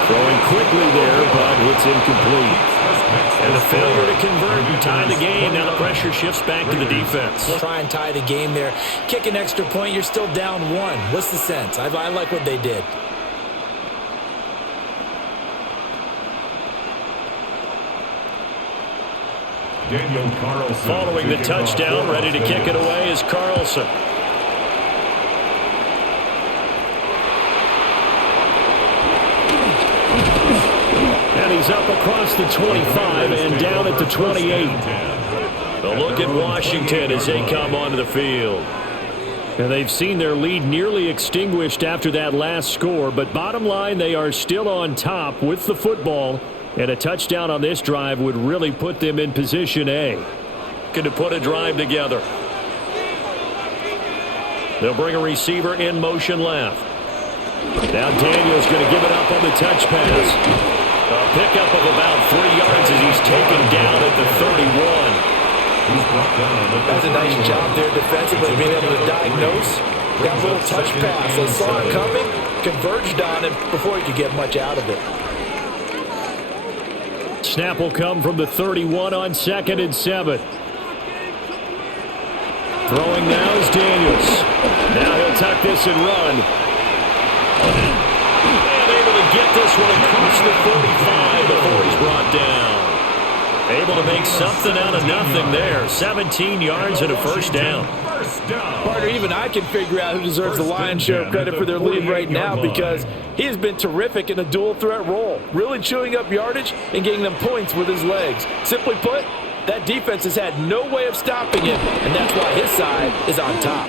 Throwing quickly there, but it's incomplete. And a failure to convert and tie the game. Now the pressure shifts back to the defense. Try and tie the game there. Kick an extra point, you're still down 1. What's the sense? I like what they did. Following the touchdown, ready to kick it away is Carlson. And he's up across the 25 and down at the 28. A look at Washington as they come onto the field. And they've seen their lead nearly extinguished after that last score, but bottom line, they are still on top with the football. And a touchdown on this drive would really put them in position A. Going to put a drive together. They'll bring a receiver in motion left. Now Daniels going to give it up on the touch pass. A pickup of about 3 yards as he's taken down at the 31. That's a nice job there defensively, being able to diagnose. Got a little touch pass. They saw it coming, converged on him before he could get much out of it. Snap will come from the 31 on 2nd and 7. Throwing now is Daniels. Now he'll tuck this and run. And able to get this one across the 45 before he's brought down. Able to make something out of nothing there. 17 yards and a first down. Partner, even I can figure out who deserves the lion's share of credit for their lead right now, because he has been terrific in a dual threat role, really chewing up yardage and getting them points with his legs. Simply put, that defense has had no way of stopping him, and that's why his side is on top.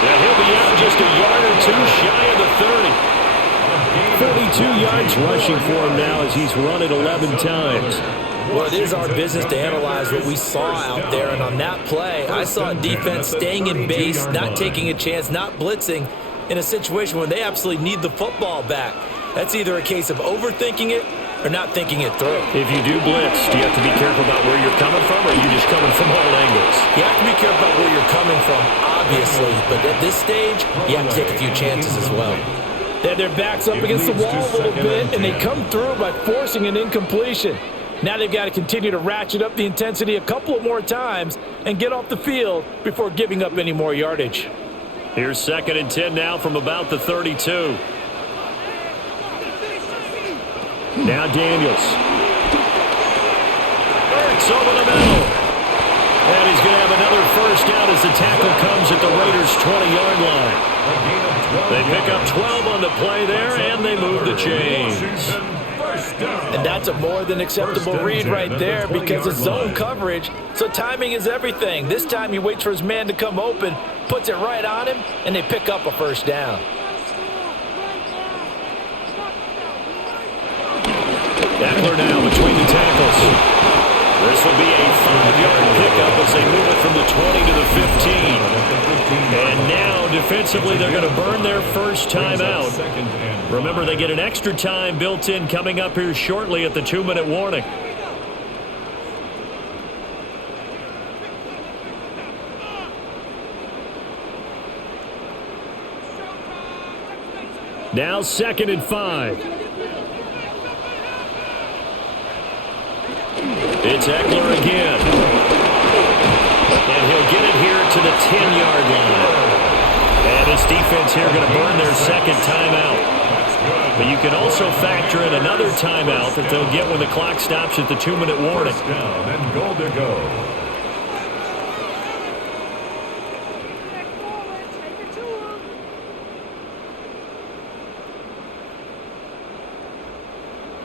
Yeah, he'll be out just a yard or 2 shy of the 30. 42 yards rushing for him now as he's run it 11 times. Well, it is our business to analyze what we saw out there, and on that play, I saw a defense staying in base, not taking a chance, not blitzing in a situation where they absolutely need the football back. That's either a case of overthinking it or not thinking it through. If you do blitz, do you have to be careful about where you're coming from, or are you just coming from all angles? You have to be careful about where you're coming from, obviously, but at this stage, you have to take a few chances as well. They had their backs up against the wall a little bit, and they come through by forcing an incompletion. Now they've got to continue to ratchet up the intensity a couple of more times and get off the field before giving up any more yardage. Here's 2nd and 10 now from about the 32. Now Daniels. Burks over the middle. And he's going to have another first down as the tackle comes at the Raiders' 20-yard line. They pick up 12 on the play there, and they move the chains. And that's a more than acceptable read right there, because it's zone coverage, so timing is everything. This time he waits for his man to come open, puts it right on him, and they pick up a first down. Eckler now between the tackles. This will be a 5-yard pickup as they move it from the 20 to the 15. And now, defensively, they're going to burn their first time out. Remember, they get an extra time built in coming up here shortly at the 2-minute warning. Now 2nd and 5. It's Eckler again. And he'll get it here to the 10-yard line. And his defense here going to burn their second timeout. But you can also factor in another timeout that they'll get when the clock stops at the 2-minute warning. First down and goal to go.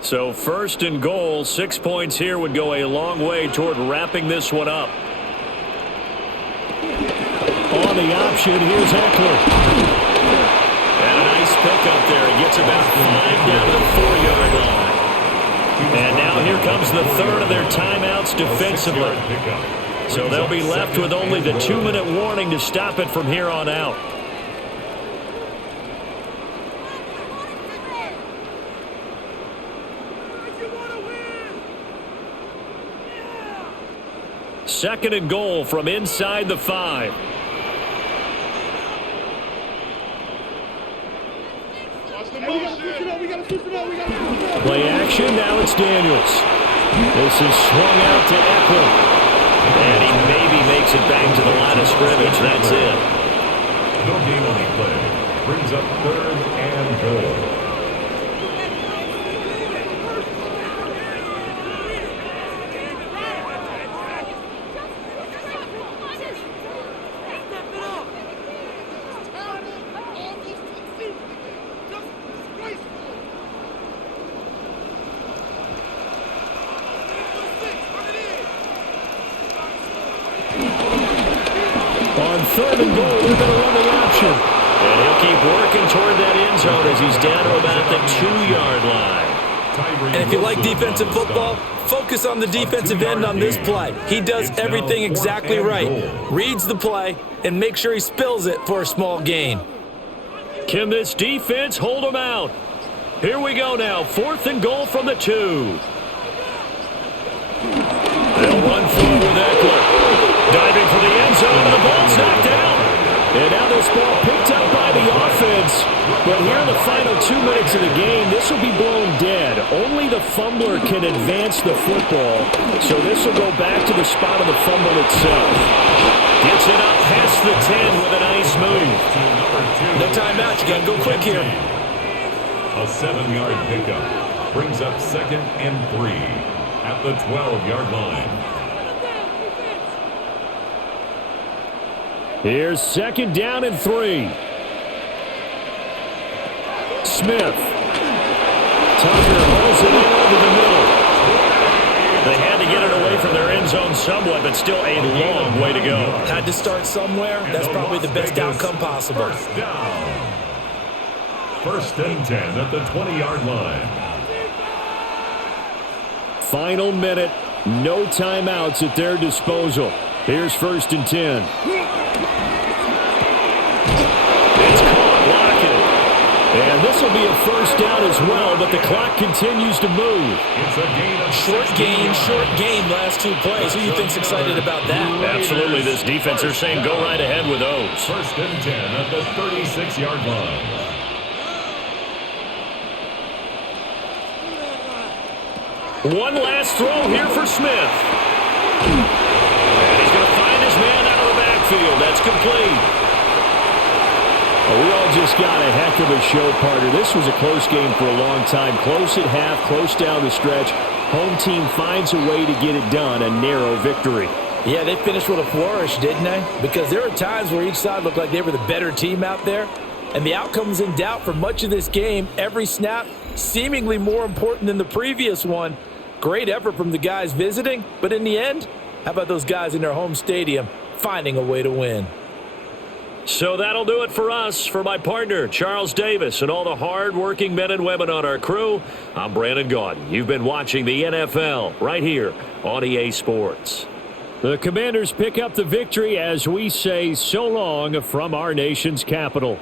So first and goal, 6 points here would go a long way toward wrapping this one up. On the option, here's Eckler. And a nice pickup there. He gets about 5 down to the 4-yard line. And now here comes the third of their timeouts defensively. So they'll be left with only the 2-minute warning to stop it from here on out. Second and goal from inside the 5. Play action, now it's Daniels. This is swung out to Eckler. And he maybe makes it back to the line of scrimmage. That's it. No gain on the play. Brings up third and goal. Third and goal, they're going to run the option. And he'll keep working toward that end zone as he's down to about the 2-yard line. And if you like defensive football, focus on the defensive end on this play. He does everything exactly right. Reads the play and make sure he spills it for a small gain. Can this defense hold him out? Here we go now. Fourth and goal from the 2. They'll run forward with Eckler. Diving for the end zone, and the ball's knocked down. And now this ball picked up by the offense. But here in the final 2 minutes of the game, this will be blown dead. Only the fumbler can advance the football. So this will go back to the spot of the fumble itself. Gets it up past the 10 with a nice move. No timeout. You got to go quick here. A 7-yard pickup brings up second and 3 at the 12-yard line. Here's second down and 3. Smith. Tucker hauls it in over the middle. They had to get it away from their end zone somewhat, but still a long way to go. Had to start somewhere. That's probably the best outcome possible. First down. First and 10 at the 20-yard line. Final minute. No timeouts at their disposal. Here's first and 10. It's caught blocking. And this will be a first down as well, but the clock continues to move. It's a gain of short gain last 2 plays. Who do you think's excited about that? Absolutely. This defense are saying go right ahead with those. First and 10 at the 36-yard line. One last throw here for Smith. And he's going to find his man out of the backfield. That's complete. Well, we all just got a heck of a show, partner. This was a close game for a long time. Close at half, close down the stretch. Home team finds a way to get it done, a narrow victory. Yeah, they finished with a flourish, didn't they? Because there were times where each side looked like they were the better team out there. And the outcome was in doubt for much of this game. Every snap seemingly more important than the previous one. Great effort from the guys visiting. But in the end, how about those guys in their home stadium finding a way to win? So that'll do it for us. For my partner, Charles Davis, and all the hard-working men and women on our crew, I'm Brandon Gaudin. You've been watching the NFL right here on EA Sports. The Commanders pick up the victory as we say so long from our nation's capital.